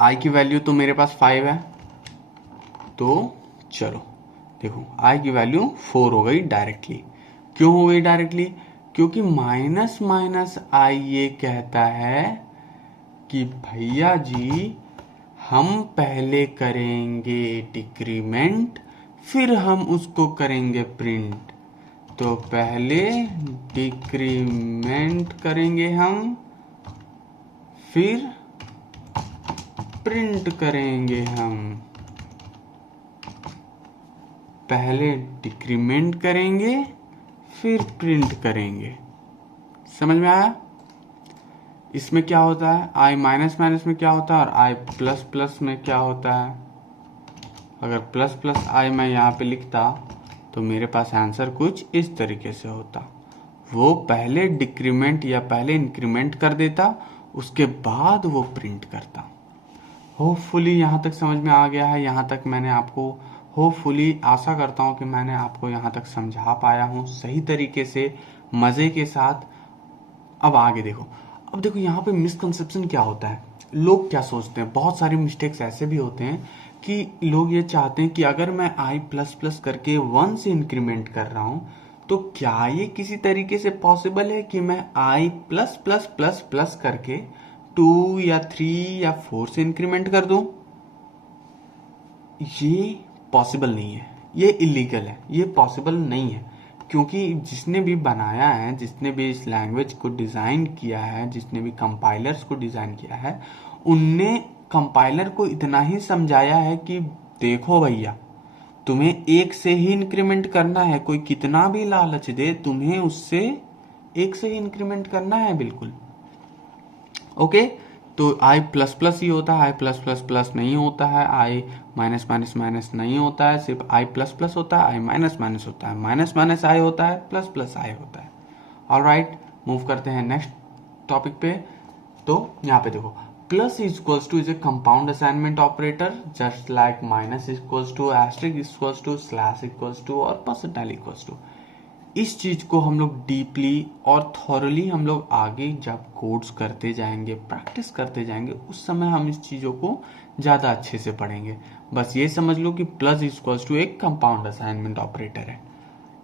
I की वैल्यू तो मेरे पास 5 है, तो चलो देखो I की वैल्यू 4 हो गई डायरेक्टली। क्यों हो गई डायरेक्टली? क्योंकि माइनस माइनस I ये कहता है कि भैया जी हम पहले करेंगे डिक्रीमेंट फिर हम उसको करेंगे प्रिंट। तो पहले डिक्रीमेंट करेंगे हम, फिर प्रिंट करेंगे हम। पहले डिक्रीमेंट करेंगे फिर प्रिंट करेंगे। समझ में आया? इसमें क्या होता है, I माइनस माइनस में क्या होता है और I प्लस प्लस में क्या होता है। अगर प्लस प्लस I मैं यहाँ पे लिखता तो मेरे पास आंसर कुछ इस तरीके से होता। वो पहले डिक्रीमेंट या पहले इंक्रीमेंट कर देता, उसके बाद वो प्रिंट करता। होपफुली यहाँ तक समझ में आ गया है। यहाँ तक मैंने आपको, होपफुली आशा करता हूँ कि मैंने आपको यहाँ तक समझा पाया हूँ सही तरीके से, मज़े के साथ। अब आगे देखो, अब देखो यहाँ पे मिसकंसेप्शन क्या होता है, लोग क्या सोचते हैं। बहुत सारे मिस्टेक्स ऐसे भी होते हैं कि लोग ये चाहते हैं कि अगर मैं I प्लस प्लस करके 1 से इंक्रीमेंट कर रहा हूँ तो क्या ये किसी तरीके से पॉसिबल है कि मैं आई प्लस प्लस प्लस प्लस करके 2 या 3 या 4 से इंक्रीमेंट कर दूं? ये पॉसिबल नहीं है, ये इलीगल है, ये पॉसिबल नहीं है। क्योंकि जिसने भी बनाया है, जिसने भी इस लैंग्वेज को डिज़ाइन किया है, जिसने भी कंपाइलर्स को डिज़ाइन किया है, उनने कंपाइलर को इतना ही समझाया है कि देखो भैया, तुम्हें एक से ही इंक्रीमेंट करना है, कोई कितना भी लालच दे तुम्हें उससे एक से ही इंक्रीमेंट करना है बिल्कुल। ओके, तो आई प्लस प्लस ही होता है, आई प्लस प्लस प्लस नहीं होता है, आई माइनस माइनस माइनस नहीं होता है, सिर्फ आई प्लस प्लस होता है, आई माइनस माइनस होता है, माइनस माइनस आई होता है, प्लस प्लस आई होता है। ऑलराइट, मूव करते हैं नेक्स्ट टॉपिक पे। तो यहाँ पे देखो, plus equals to is a compound assignment operator just like minus equals to, asterisk equals to, slash equals to और परसेंटाइल इक्वल्स टू। इस चीज को हम लोग डीपली और थॉरली हम लोग आगे जब कोड्स करते जाएंगे, प्रैक्टिस करते जाएंगे, उस समय हम इस चीजों को ज्यादा अच्छे से पढ़ेंगे। बस ये समझ लो कि प्लस इक्वल्स टू एक कंपाउंड असाइनमेंट ऑपरेटर है।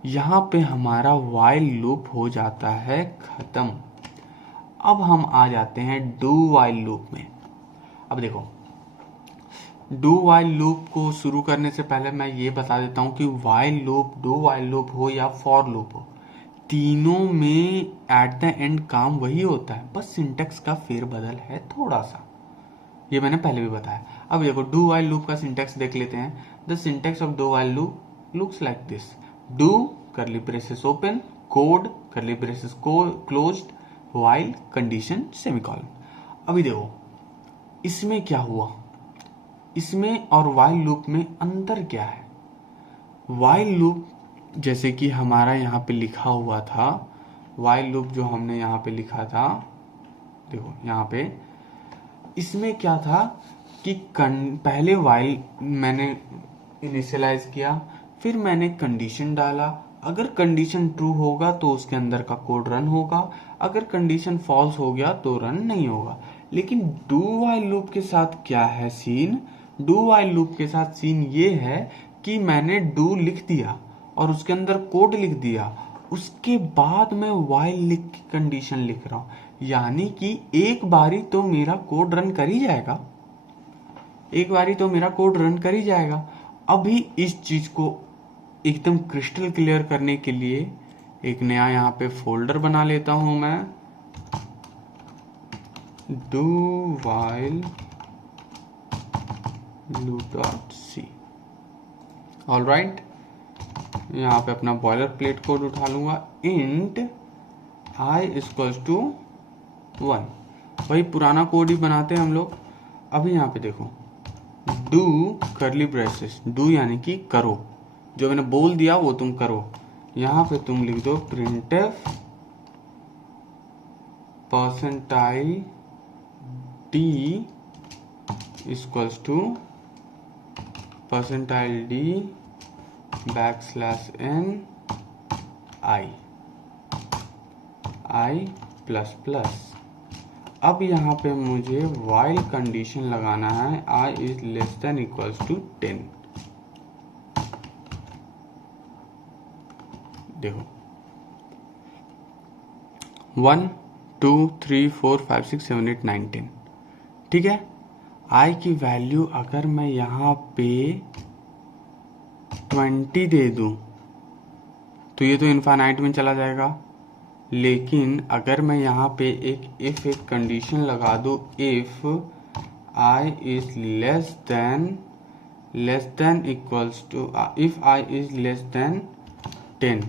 यहाँ पे हमारा वाइल लूप हो जाता है खत्म। अब हम आ जाते हैं डू वाइल लूप में। अब देखो, डू वाइल लूप को शुरू करने से पहले मैं ये बता देता हूँ कि while loop, do while loop हो या फॉर लूप हो, तीनों में एट द एंड काम वही होता है, बस सिंटेक्स का फेरबदल है थोड़ा सा। ये मैंने पहले भी बताया। अब देखो, डू वाइल लूप का सिंटेक्स देख लेते हैं। The syntax of do while loop looks like this: do curly braces open, code curly braces closed, while condition semicolon. अभी देखो इसमें क्या हुआ, इसमें और वाइल लूप में अंतर क्या है। वाइल लूप जैसे कि हमारा यहाँ पे लिखा हुआ था, वाइल लूप जो हमने यहाँ पे लिखा था, देखो यहाँ पे, इसमें क्या था कि पहले वाइल मैंने इनिशियलाइज किया, फिर मैंने कंडीशन डाला, अगर कंडीशन ट्रू होगा तो उसके अंदर का कोड रन होगा, अगर कंडीशन फॉल्स हो गया तो रन नहीं होगा। लेकिन डू वाइल लूप के साथ क्या है सीन, डू वाइल लूप के साथ सीन ये है कि मैंने डू लिख दिया और उसके अंदर कोड लिख दिया, उसके बाद मैं वाइल लिख के कंडीशन लिख रहा हूं, यानी कि एक बारी तो मेरा कोड रन कर ही जाएगा, एक बारी तो मेरा कोड रन कर ही जाएगा। अभी इस चीज को एकदम क्रिस्टल क्लियर करने के लिए एक नया यहाँ पे फोल्डर बना लेता हूं मैं, डू वाइल loop.c। ऑलराइट, यहाँ पे अपना बॉयलर प्लेट कोड उठा लूंगा, इंट i इक्वल्स टू 1, वही पुराना कोड ही बनाते हैं हम लोग। अभी यहाँ पे देखो, डू करली ब्रेसेस, डू यानी कि करो, जो मैंने बोल दिया वो तुम करो। यहाँ पे तुम लिख दो printf percentile d equals to percentile d \n i plus plus. अब यहाँ पे मुझे वाइल कंडीशन लगाना है, i is less than equals to 10। देखो 1 2 3 4 5 6 7 8 9 10, ठीक है। i की वैल्यू अगर मैं यहाँ पे 20 दे दूं तो ये तो इनफाइनाइट में चला जाएगा, लेकिन अगर मैं यहाँ पे एक कंडीशन लगा दूं, if i is less than equals to, if i is less than 10,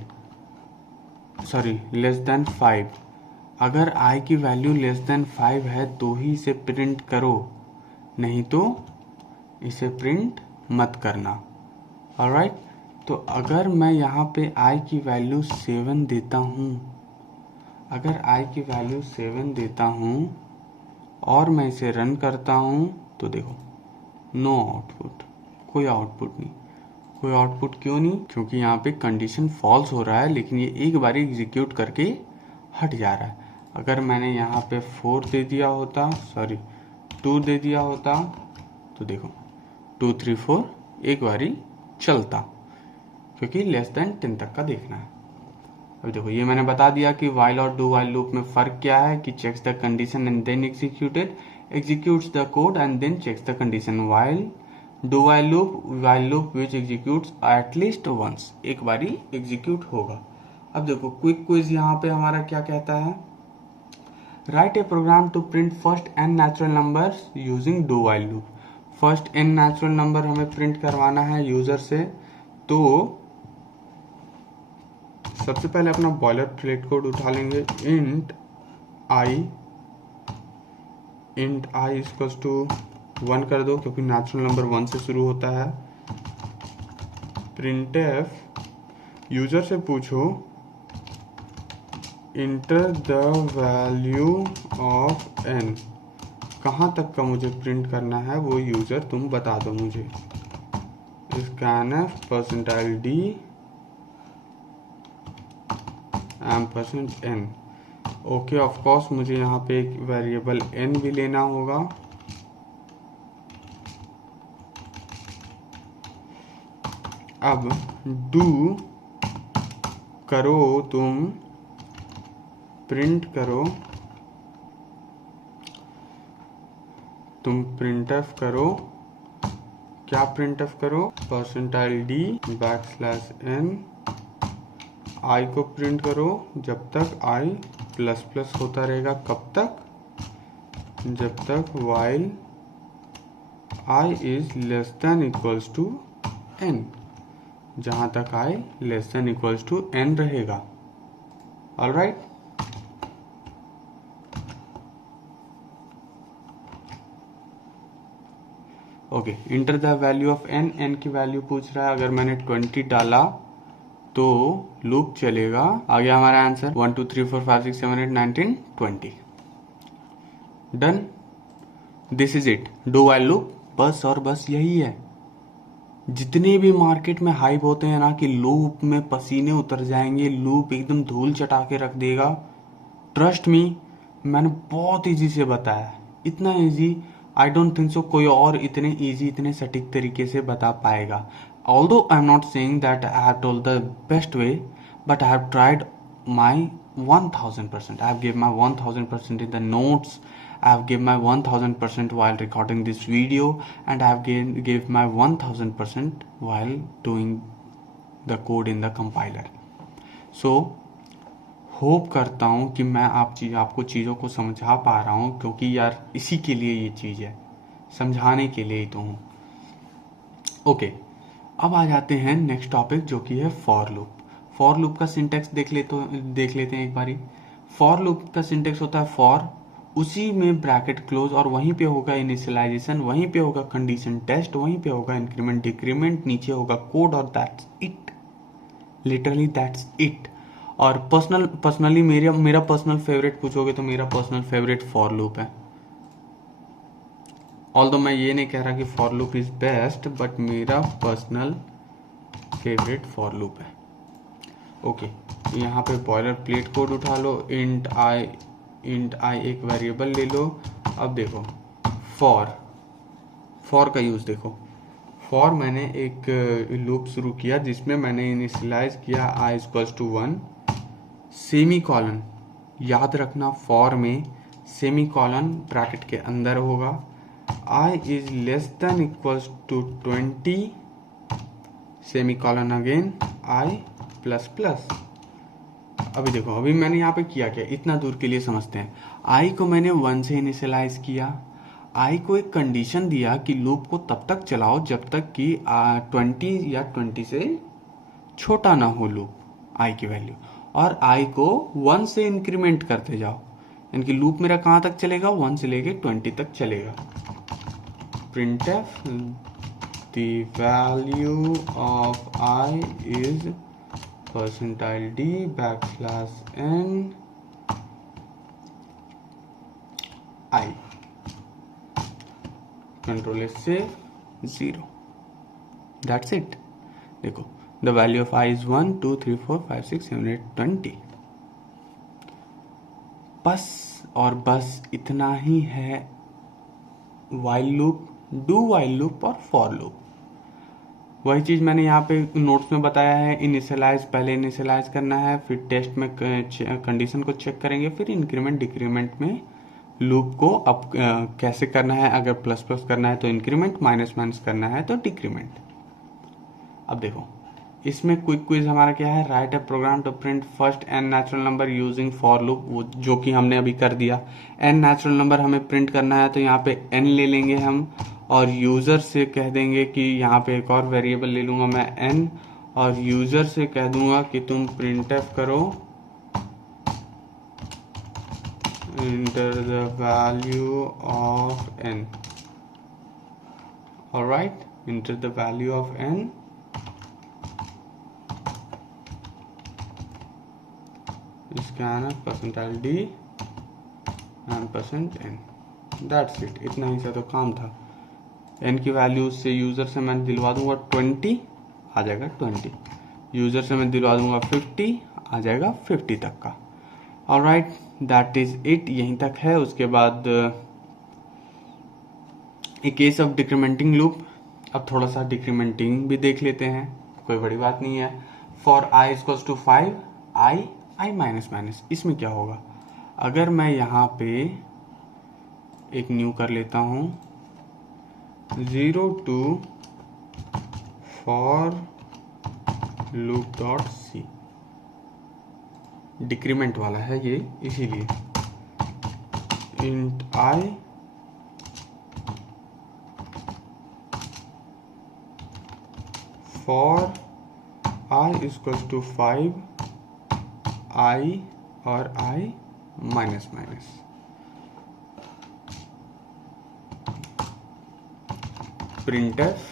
sorry less than 5, अगर i की वैल्यू लेस देन 5 है तो ही इसे प्रिंट करो, नहीं तो इसे प्रिंट मत करना। ऑलराइट, तो अगर मैं यहाँ पे i की वैल्यू 7 देता हूँ, अगर i की वैल्यू 7 देता हूँ और मैं इसे रन करता हूँ तो देखो नो आउटपुट, कोई आउटपुट नहीं। कोई आउटपुट क्यों नहीं? क्योंकि यहाँ पे कंडीशन फॉल्स हो रहा है, लेकिन ये एक बार एग्जीक्यूट करके हट जा रहा है। अगर मैंने यहाँ पे 4 दे दिया होता, सॉरी 2 दे दिया होता, तो देखो 2 3 4 एक बारी चलता, क्योंकि लेस देन 10 तक का देखना है। अभी देखो ये मैंने बता दिया कि वाइल और डू वाइल लूप में फर्क क्या है, कि checks the condition and then executes the code and then checks the condition, while do while loop which executes at least once, एक बारी एग्जीक्यूट होगा। अब देखो क्विक क्विज यहाँ पे हमारा क्या कहता है, write a program to print first n natural numbers using do while loop. First n natural number हमें प्रिंट करवाना है यूजर से, तो सबसे पहले अपना बॉयलर प्लेट कोड उठा लेंगे, इंट आई इक्वल्स टू 1 कर दो, क्योंकि नेचुरल नंबर 1 से शुरू होता है। प्रिंटफ यूजर से पूछो inter the value of n, कहाँ तक का मुझे प्रिंट करना है वो यूजर तुम बता दो मुझे। Scanf percentile D %n। Okay, of course मुझे यहाँ पे एक वेरिएबल n भी लेना होगा। अब डू करो, तुम प्रिंट करो, तुम प्रिंटफ करो, क्या प्रिंटफ करो, परसेंटाइल डी \n, आई को प्रिंट करो जब तक आई प्लस प्लस होता रहेगा। कब तक? जब तक while i is less than equals to n, जहां तक i less than equals to n रहेगा। Alright, okay. Enter the value of n की वैल्यू पूछ रहा है। अगर मैंने 20 डाला तो लूप चलेगा। आ गया हमारा answer 1 2 3 4 5 6 7 8 9 10 20। Done, this is it, do while loop. बस और बस यही है। जितने भी मार्केट में हाइप होते हैं ना कि लूप में पसीने उतर जाएंगे, लूप एकदम धूल चटा के रख देगा, ट्रस्ट मी, मैंने बहुत इजी से बताया। इतना easy I don't think so कोई और इतने इजी, इतने सटीक तरीके से बता पाएगा। Although I'm not saying that I have told the best way, but I have tried my 1000%. I have given my 1000% in the notes. I have given my 1000% while recording this video, and I have gave my 1000% while doing the code in the compiler. So hope करता हूँ कि मैं आपको चीज़ों को समझा पा रहा हूँ, क्योंकि यार इसी के लिए ये चीज़ है, समझाने के लिए ही तो हूँ। ओके, अब आ जाते हैं नेक्स्ट टॉपिक जो कि है फॉर लूप। फॉर लूप का सिंटेक्स देख लेते हैं एक बारी। फॉर लूप का सिंटेक्स होता है फॉर, उसी में ब्रैकेट क्लोज, और वहीं पे होगा इनिशियलाइजेशन, वहीं पे होगा कंडीशन टेस्ट, वहीं पे होगा इंक्रीमेंट डिक्रीमेंट, नीचे होगा कोड, और that's it, literally that's it. और पर्सनली मेरा पर्सनल फेवरेट पूछोगे तो मेरा पर्सनल फेवरेट फॉर लूप है। ऑल्दो मैं ये नहीं कह रहा कि for loop is best, but मेरा पर्सनल फेवरेट फॉर लूप है। ओके, यहाँ पे बॉयलर प्लेट कोड उठा लो, इंट आई एक वेरिएबल ले लो। अब देखो फॉर का यूज देखो। फॉर मैंने एक लूप शुरू किया जिसमें मैंने इनिशियलाइज किया आई इक्वल्स टू 1, सेमी कॉलन, याद रखना फॉर में सेमी कॉलन ब्रैकेट के अंदर होगा। I is less than equals to 20 semicolon again I plus plus। अभी देखो, अभी मैंने यहाँ पे किया क्या, इतना दूर के लिए समझते हैं। I को मैंने 1 से इनिशियलाइज किया, I को एक कंडीशन दिया कि लूप को तब तक चलाओ जब तक कि 20 या 20 से छोटा ना हो लूप I की वैल्यू, और I को 1 से इंक्रीमेंट करते जाओ, यानी कि लूप मेरा कहाँ तक चलेगा, 1 से लेके 20 तक चलेगा। printf the value of I is %d \n I, control S से 0, that's it। देखो, the value of I is 1 2 3 4 5 6 7 8 20। बस और बस इतना ही है while loop, do while loop और फॉर लूप। वही चीज़ मैंने यहाँ पे नोट्स में बताया है। इनिशियलाइज, पहले इनिशियलाइज करना है, फिर टेस्ट में कंडीशन को चेक करेंगे, फिर इंक्रीमेंट डिक्रीमेंट में लूप को अब कैसे करना है। अगर प्लस प्लस करना है तो इंक्रीमेंट, माइनस माइनस करना है तो डिक्रीमेंट। अब देखो इसमें क्विक क्विज हमारा क्या है, write a program to print first n natural number using for loop, वो जो कि हमने अभी कर दिया। एन नेचुरल नंबर हमें प्रिंट करना है तो यहाँ पे एन ले लेंगे हम, और यूजर से कह देंगे कि यहाँ पे एक और वेरिएबल ले लूंगा मैं एन, और यूजर से कह दूंगा कि तुम प्रिंट एफ करो enter the value of n. Alright, enter the value of n. Scanf percentile d and percent n. That's it, इतना ही सा तो काम था। n की वैल्यू से यूजर से मैं दिलवा दूंगा 20, आ जाएगा 20। यूजर से मैं दिलवा दूंगा 50, आ जाएगा 50 तक का। ऑलराइट, दैट इज इट, यहीं तक है। उसके बाद ए केस ऑफ डिक्रीमेंटिंग लूप। अब थोड़ा सा डिक्रीमेंटिंग भी देख लेते हैं, कोई बड़ी बात नहीं है। For i equals to 5, i minus minus, इसमें क्या होगा, अगर मैं यहाँ पे एक न्यू कर लेता हूँ 0 to for loop dot c, decrement वाला है ये, इसीलिए int i for i equals to 5, i और i minus minus. printf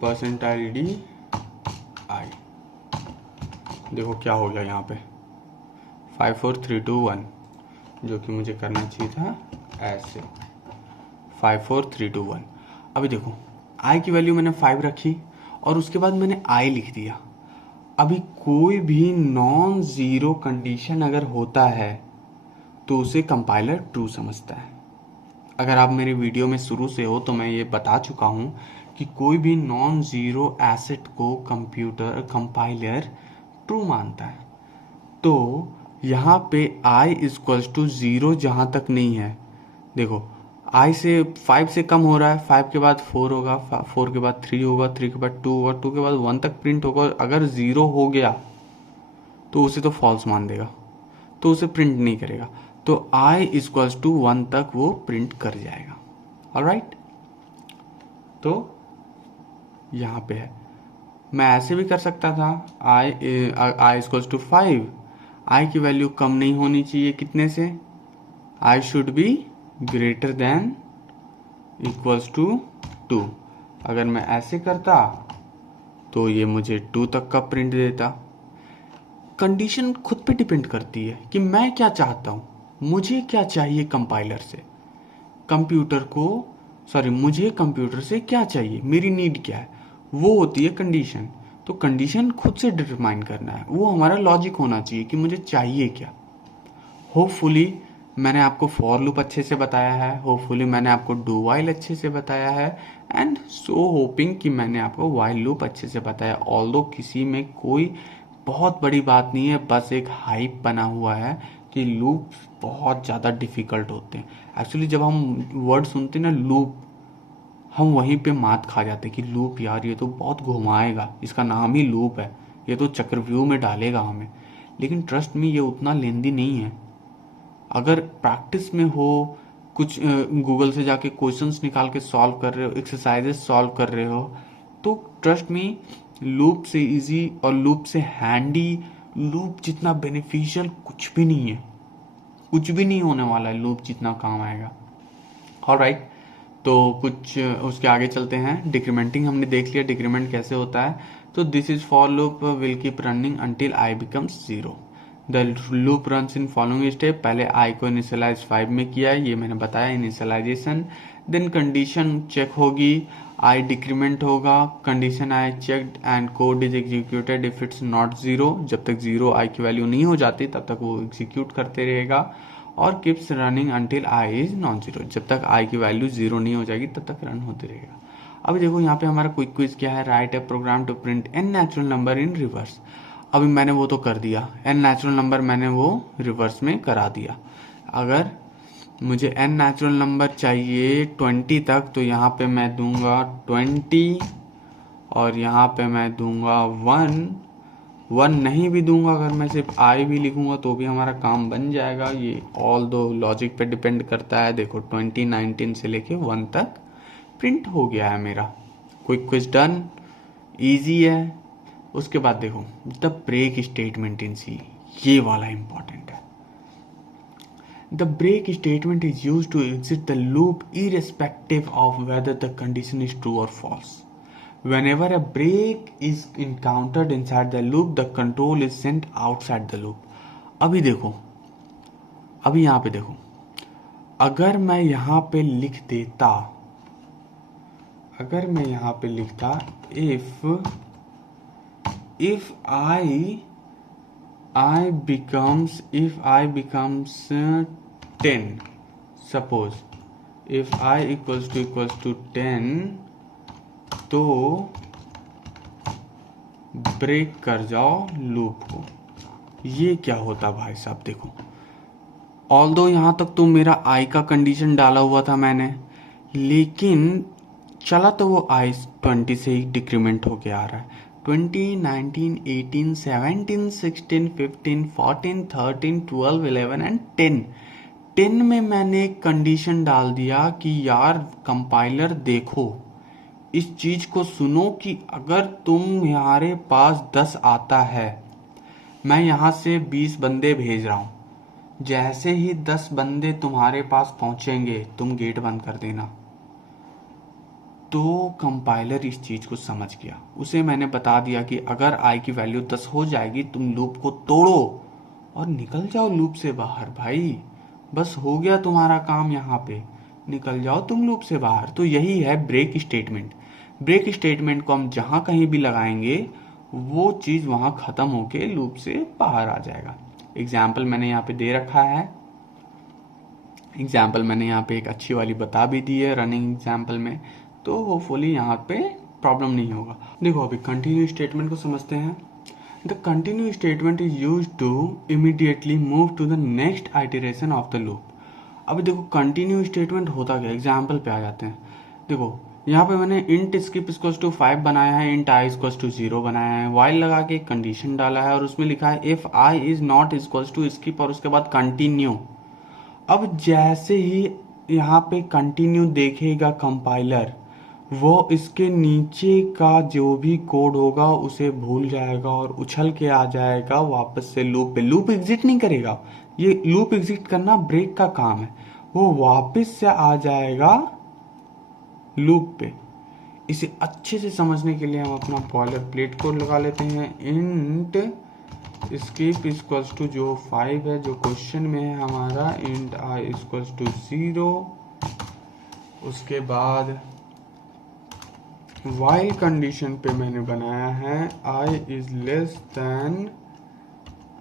percentile d i, देखो क्या हो गया यहाँ पे 5 4 3 2 1, जो कि मुझे करना चाहिए था ऐसे 5 4 3 2 1। अभी देखो i की वैल्यू मैंने 5 रखी और उसके बाद मैंने i लिख दिया। अभी कोई भी नॉन जीरो कंडीशन अगर होता है तो उसे कंपाइलर ट्रू समझता है। अगर आप मेरे वीडियो में शुरू से हो तो मैं ये बता चुका हूँ कि कोई भी नॉन जीरो एसेट को कंपाइलर ट्रू मानता है। तो यहाँ पे i इक्वल्स टू 0 जहाँ तक नहीं है, देखो i से 5 से कम हो रहा है, 5 के बाद 4 होगा, 4 के बाद 3 होगा, 3 के बाद 2 होगा, 2 के बाद 1 तक प्रिंट होगा। अगर 0 हो गया तो उसे तो फॉल्स मान देगा, तो उसे प्रिंट नहीं करेगा। तो i इक्वल्स टू 1 तक वो प्रिंट कर जाएगा। ऑलराइट, तो यहाँ पे है, मैं ऐसे भी कर सकता था i इक्वल्स टू 5, i की वैल्यू कम नहीं होनी चाहिए कितने से, i should be greater than equals to 2। अगर मैं ऐसे करता तो ये मुझे 2 तक का प्रिंट देता। कंडीशन खुद पे डिपेंड करती है कि मैं क्या चाहता हूँ, मुझे क्या चाहिए कंपाइलर से, मुझे कंप्यूटर से क्या चाहिए, मेरी नीड क्या है, वो होती है कंडीशन। तो कंडीशन खुद से डिटरमाइन करना है, वो हमारा लॉजिक होना चाहिए कि मुझे चाहिए क्या। होपफुली मैंने आपको फॉर लूप अच्छे से बताया है, होपफुली मैंने आपको डू वाइल अच्छे से बताया है, एंड सो होपिंग कि मैंने आपको वाइल लूप अच्छे से बताया। ऑल्दो किसी में कोई बहुत बड़ी बात नहीं है, बस एक हाइप बना हुआ है कि लूप बहुत ज़्यादा डिफ़िकल्ट होते हैं। एक्चुअली जब हम वर्ड सुनते हैं ना लूप, हम वहीं पे मात खा जाते हैं कि लूप यार ये तो बहुत घुमाएगा, इसका नाम ही लूप है, ये तो चक्रव्यूह में डालेगा हमें। लेकिन ट्रस्ट में ये उतना लेंदी नहीं है। अगर प्रैक्टिस में हो, कुछ गूगल से जाके क्वेश्चंस निकाल के सॉल्व कर रहे हो, एक्सरसाइजेस सॉल्व कर रहे हो, तो ट्रस्ट में लूप से इजी और लूप से हैंडी, लूप जितना बेनिफिशियल कुछ भी नहीं है, कुछ भी नहीं होने वाला है लूप जितना काम आएगा। ऑलराइट, तो कुछ उसके आगे चलते हैं। डिक्रीमेंटिंग हमने देख लिया, डिक्रीमेंट कैसे होता है। तो this is for loop will keep running until I becomes 0। The loop runs in following step. पहले आई को इनिशियलाइज 5 में किया है, ये मैंने बताया इनिशियलाइजेशन। देन कंडीशन चेक होगी, आई डिक्रीमेंट होगा, condition I checked and code is executed if it's not 0। जब तक 0 आई की वैल्यू नहीं हो जाती तब तक वो एग्जीक्यूट करते रहेगा। और keeps running until I is non 0, जब तक आई की वैल्यू 0 नहीं हो जाएगी तब तक रन होते रहेगा। अभी देखो यहाँ पे हमारा क्विक क्विज क्या है, write a program to print n natural number in reverse. अभी मैंने वो तो कर दिया, एन नेचुरल नंबर मैंने वो रिवर्स में करा दिया। अगर मुझे एन नेचुरल नंबर चाहिए 20 तक, तो यहाँ पे मैं दूंगा 20 और यहाँ पे मैं दूंगा 1 नहीं भी दूंगा, अगर मैं सिर्फ आई भी लिखूंगा तो भी हमारा काम बन जाएगा। ये ऑल दो लॉजिक पे डिपेंड करता है। देखो 2019 से लेके 1 तक प्रिंट हो गया है मेरा। क्विक क्विज डन, इजी है। उसके बाद देखो the break statement in C, ये वाला इंपॉर्टेंट है। The break statement is used to exit the loop irrespective of whether the condition is true or false. Whenever a break is encountered inside the loop, the control is sent outside the loop. अभी देखो, अभी यहाँ पे देखो, अगर मैं यहाँ पे लिख देता, अगर मैं यहाँ पे लिखता if I becomes 10, suppose if I equals to 10, तो ब्रेक कर जाओ लूप को। ये क्या होता भाई साहब, देखो ऑल्दो यहाँ तक तो मेरा आई का कंडीशन डाला हुआ था मैंने, लेकिन चला तो वो आई 20 से ही डिक्रीमेंट होके आ रहा है। 20, 19, 18, 17, 16, 15, 14, 13, 12, 11 एंड 10 में मैंने एक कंडीशन डाल दिया कि यार कंपाइलर देखो, इस चीज को सुनो कि अगर तुम्हारे पास 10 आता है, मैं यहां से 20 बंदे भेज रहा हूं, जैसे ही 10 बंदे तुम्हारे पास पहुंचेंगे तुम गेट बंद कर देना। तो कंपाइलर इस चीज को समझ गया, उसे मैंने बता दिया कि अगर आई की वैल्यू 10 हो जाएगी तुम लूप को तोड़ो और निकल जाओ लूप से बाहर। भाई बस हो गया तुम्हारा काम, यहाँ पे निकल जाओ तुम लूप से बाहर। तो यही है ब्रेक स्टेटमेंट। ब्रेक स्टेटमेंट को हम जहां कहीं भी लगाएंगे वो चीज वहां खत्म होके लूप से बाहर आ जाएगा। एग्जाम्पल मैंने यहाँ पे दे रखा है, एग्जाम्पल मैंने यहाँ पे एक अच्छी वाली बता भी दी है रनिंग एग्जाम्पल में, तो होपफुली यहाँ पे प्रॉब्लम नहीं होगा। देखो अभी कंटिन्यू स्टेटमेंट को समझते हैं। The continue statement is use to immediately move to the next iteration of the loop. अभी देखो कंटिन्यू स्टेटमेंट होता क्या, एग्जाम्पल पे आ जाते हैं। देखो यहाँ पे मैंने इंट स्किप इक्वल्स टू 5 बनाया है, इंट आई इक्वल्स टू 0 बनाया है, वाइल लगा के एक कंडीशन डाला है और उसमें लिखा है if I is not equals to skip और उसके बाद कंटिन्यू। अब जैसे ही यहाँ पे कंटिन्यू देखेगा कंपाइलर, वो इसके नीचे का जो भी कोड होगा उसे भूल जाएगा और उछल के आ जाएगा वापस से लूप पे। लूप एग्जिट नहीं करेगा, ये लूप एग्जिट करना ब्रेक का काम है, वो वापस से आ जाएगा लूप पे। इसे अच्छे से समझने के लिए हम अपना बॉयलर प्लेट कोड लगा लेते हैं। इंट स्किप इक्वल्स टू जो 5 है जो क्वेश्चन में है हमारा, इंट आई इक्वल्स टू 0, उसके बाद वाइल कंडीशन पे मैंने बनाया है I is less than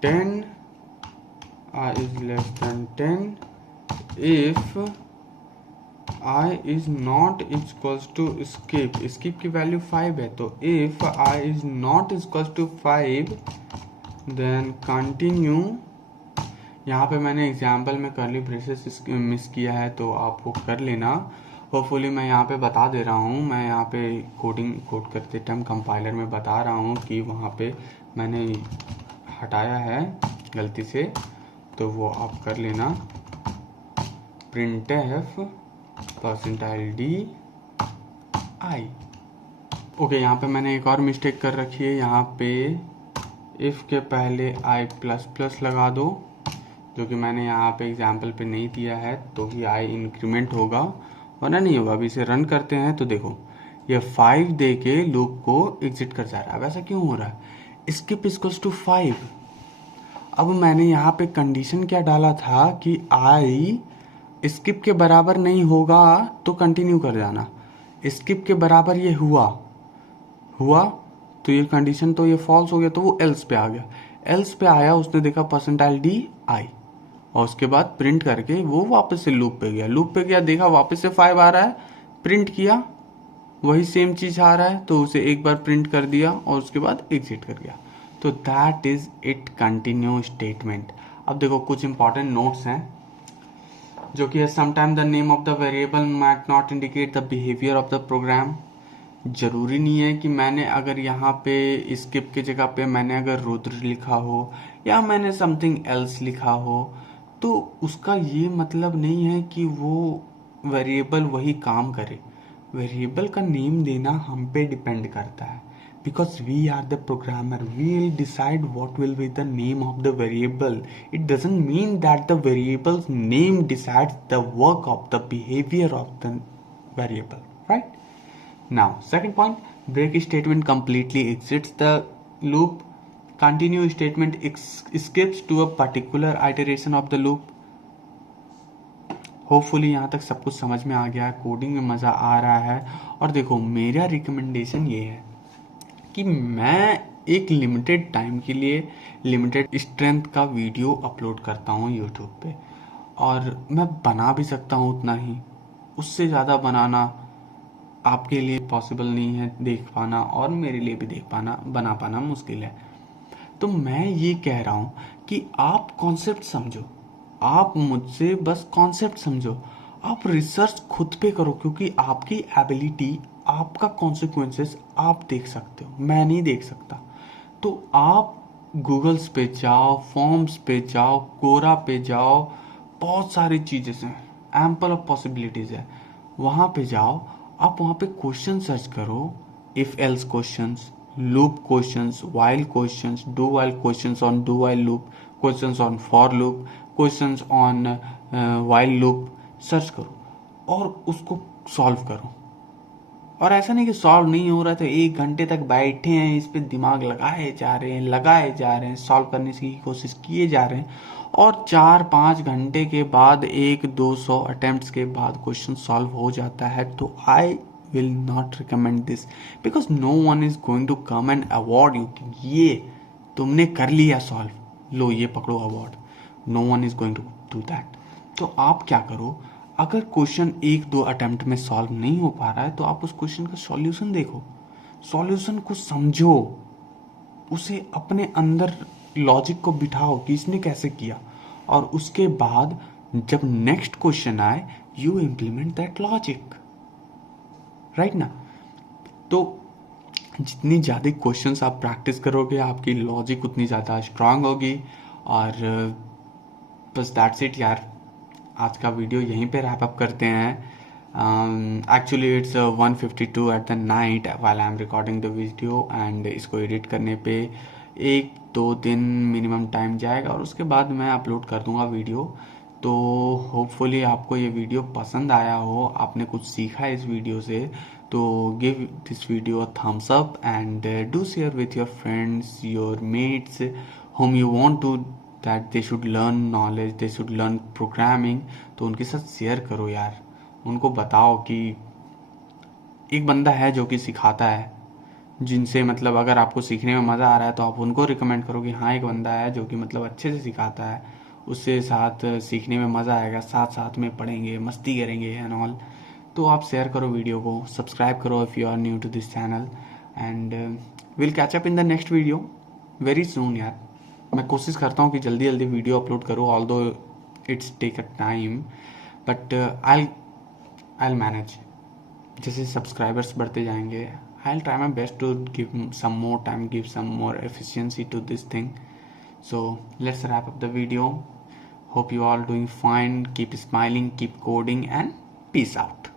10, I is less than 10 if I is not equals to skip, skip की वैल्यू 5 है, तो if I is not equals to 5 then continue. यहाँ पे मैंने एग्जाम्पल में कर्ली ब्रेसेस मिस किया है तो आप वो कर लेना। होपफुली मैं यहाँ पे बता दे रहा हूँ, मैं यहाँ पे कोड करते टाइम कंपाइलर में बता रहा हूँ कि वहाँ पे मैंने हटाया है गलती से, तो वो आप कर लेना। printf %d i। ओके, यहाँ पे मैंने एक और मिस्टेक कर रखी है, यहाँ पे इफ़ के पहले i++ लगा दो, जो कि मैंने यहाँ पे एग्जाम्पल पे नहीं दिया है, तो ही i इंक्रीमेंट होगा वरना नहीं होगा। अभी इसे रन करते हैं तो देखो ये 5 दे के लूप को एग्जिट कर जा रहा है। वैसा क्यों हो रहा है? Skip equals to 5। अब मैंने यहाँ पे कंडीशन क्या डाला था कि i स्किप के बराबर नहीं होगा तो कंटिन्यू कर जाना। स्किप के बराबर ये हुआ तो ये कंडीशन तो ये फॉल्स हो गया, तो वो एल्स पे आ गया। एल्स पे आया, उसने देखा %d i और उसके बाद प्रिंट करके वो वापस से लूप पे गया। देखा वापस से 5 आ रहा है, प्रिंट किया वही सेम चीज आ रहा है तो उसे एक बार प्रिंट कर दिया और उसके बाद एग्जिट कर गया। तो that is it continue statement. अब देखो कुछ इंपॉर्टेंट नोट्स हैं जो कि sometime the name of the variable might not indicate the behaviour of the program. जरूरी नहीं है कि मैंने अगर यहाँ पे स्किप की जगह पे मैंने अगर रुद्र लिखा हो या मैंने समथिंग एल्स लिखा हो तो उसका ये मतलब नहीं है कि वो वेरिएबल वही काम करे। वेरिएबल का नेम देना हम पे डिपेंड करता है, because we are the programmer, we will decide what will be the name of the variable. It doesn't mean that the variable's name decides the work of the behavior of the variable, right? Now second point, break statement completely exits the loop. Continue statement skips to a particular iteration of the loop. Hopefully यहाँ तक सब कुछ समझ में आ गया है, coding में मज़ा आ रहा है। और देखो मेरा रिकमेंडेशन ये है कि मैं एक लिमिटेड टाइम के लिए लिमिटेड स्ट्रेंथ का वीडियो अपलोड करता हूँ यूट्यूब पे, और मैं बना भी सकता हूँ उतना ही। उससे ज़्यादा बनाना आपके लिए पॉसिबल नहीं है देख पाना, और मेरे लिए भी देख पाना बना पाना मुश्किल है। तो मैं ये कह रहा हूँ कि आप कॉन्सेप्ट समझो, आप मुझसे बस कॉन्सेप्ट समझो, आप रिसर्च खुद पे करो, क्योंकि आपकी एबिलिटी, आपका कॉन्सिक्वेंसेस आप देख सकते हो, मैं नहीं देख सकता। तो आप गूगल्स पे जाओ, फॉर्म्स पे जाओ, कोरा पे जाओ, बहुत सारी चीज़ें हैं, एम्पल ऑफ पॉसिबिलिटीज़ है, वहाँ पे जाओ। आप वहाँ पे क्वेश्चन सर्च करो, if else questions, loop questions, while questions, do while questions on do while loop, questions on for loop, questions on while loop search करो और उसको सॉल्व करो। और ऐसा नहीं कि सॉल्व नहीं हो रहा, तो 1 घंटे तक बैठे हैं इस पे, दिमाग लगाए जा रहे हैं, सॉल्व करने की कोशिश किए जा रहे हैं, और 4-5 घंटे के बाद 100-200 अटेम्प्ट्स के बाद क्वेश्चन सॉल्व हो जाता है। तो I will not recommend this, because no one is going to come and award you कि ये तुमने कर लिया सॉल्व, लो ये पकड़ो award. No one is going to do that. तो आप क्या करो, अगर क्वेश्चन 1-2 अटेम्प्ट में सॉल्व नहीं हो पा रहा है तो आप उस क्वेश्चन का सॉल्यूशन देखो, सॉल्यूशन को समझो, उसे अपने अंदर लॉजिक को बिठाओ कि इसने कैसे किया, और उसके बाद जब नेक्स्ट क्वेश्चन आए you implement that logic, right ना। तो जितनी ज़्यादा क्वेश्चंस आप प्रैक्टिस करोगे आपकी लॉजिक उतनी ज़्यादा स्ट्रांग होगी। और बस दैट्स इट यार, आज का वीडियो यहीं पे रैप अप करते हैं। Actually it's 1:52 at the night while I am recording the video, and इसको एडिट करने पे 1-2 दिन मिनिमम टाइम जाएगा और उसके बाद मैं अपलोड कर दूंगा वीडियो। तो होपफुली आपको ये वीडियो पसंद आया हो, आपने कुछ सीखा है इस वीडियो से, तो give this video a thumbs up and do share with your friends, your mates whom you want to that they should learn knowledge, they should learn programming। तो उनके साथ शेयर करो यार, उनको बताओ कि एक बंदा है जो कि सिखाता है, जिनसे मतलब अगर आपको सीखने में मज़ा आ रहा है तो आप उनको रिकमेंड करो कि हाँ एक बंदा है जो कि मतलब अच्छे से सिखाता है, उससे साथ सीखने में मज़ा आएगा, साथ साथ में पढ़ेंगे, मस्ती करेंगे एंड ऑल। तो आप शेयर करो वीडियो को, सब्सक्राइब करो if you are new to this channel, and will catch up in the next video very soon यार। मैं कोशिश करता हूँ कि जल्दी जल्दी वीडियो अपलोड करूँ, although it's take a time, but I manage. जैसे सब्सक्राइबर्स बढ़ते जाएंगे, I try my best to give some more time, give some more efficiency to this thing. So let's wrap up the video. Hope you all doing fine, keep smiling, keep coding, and peace out.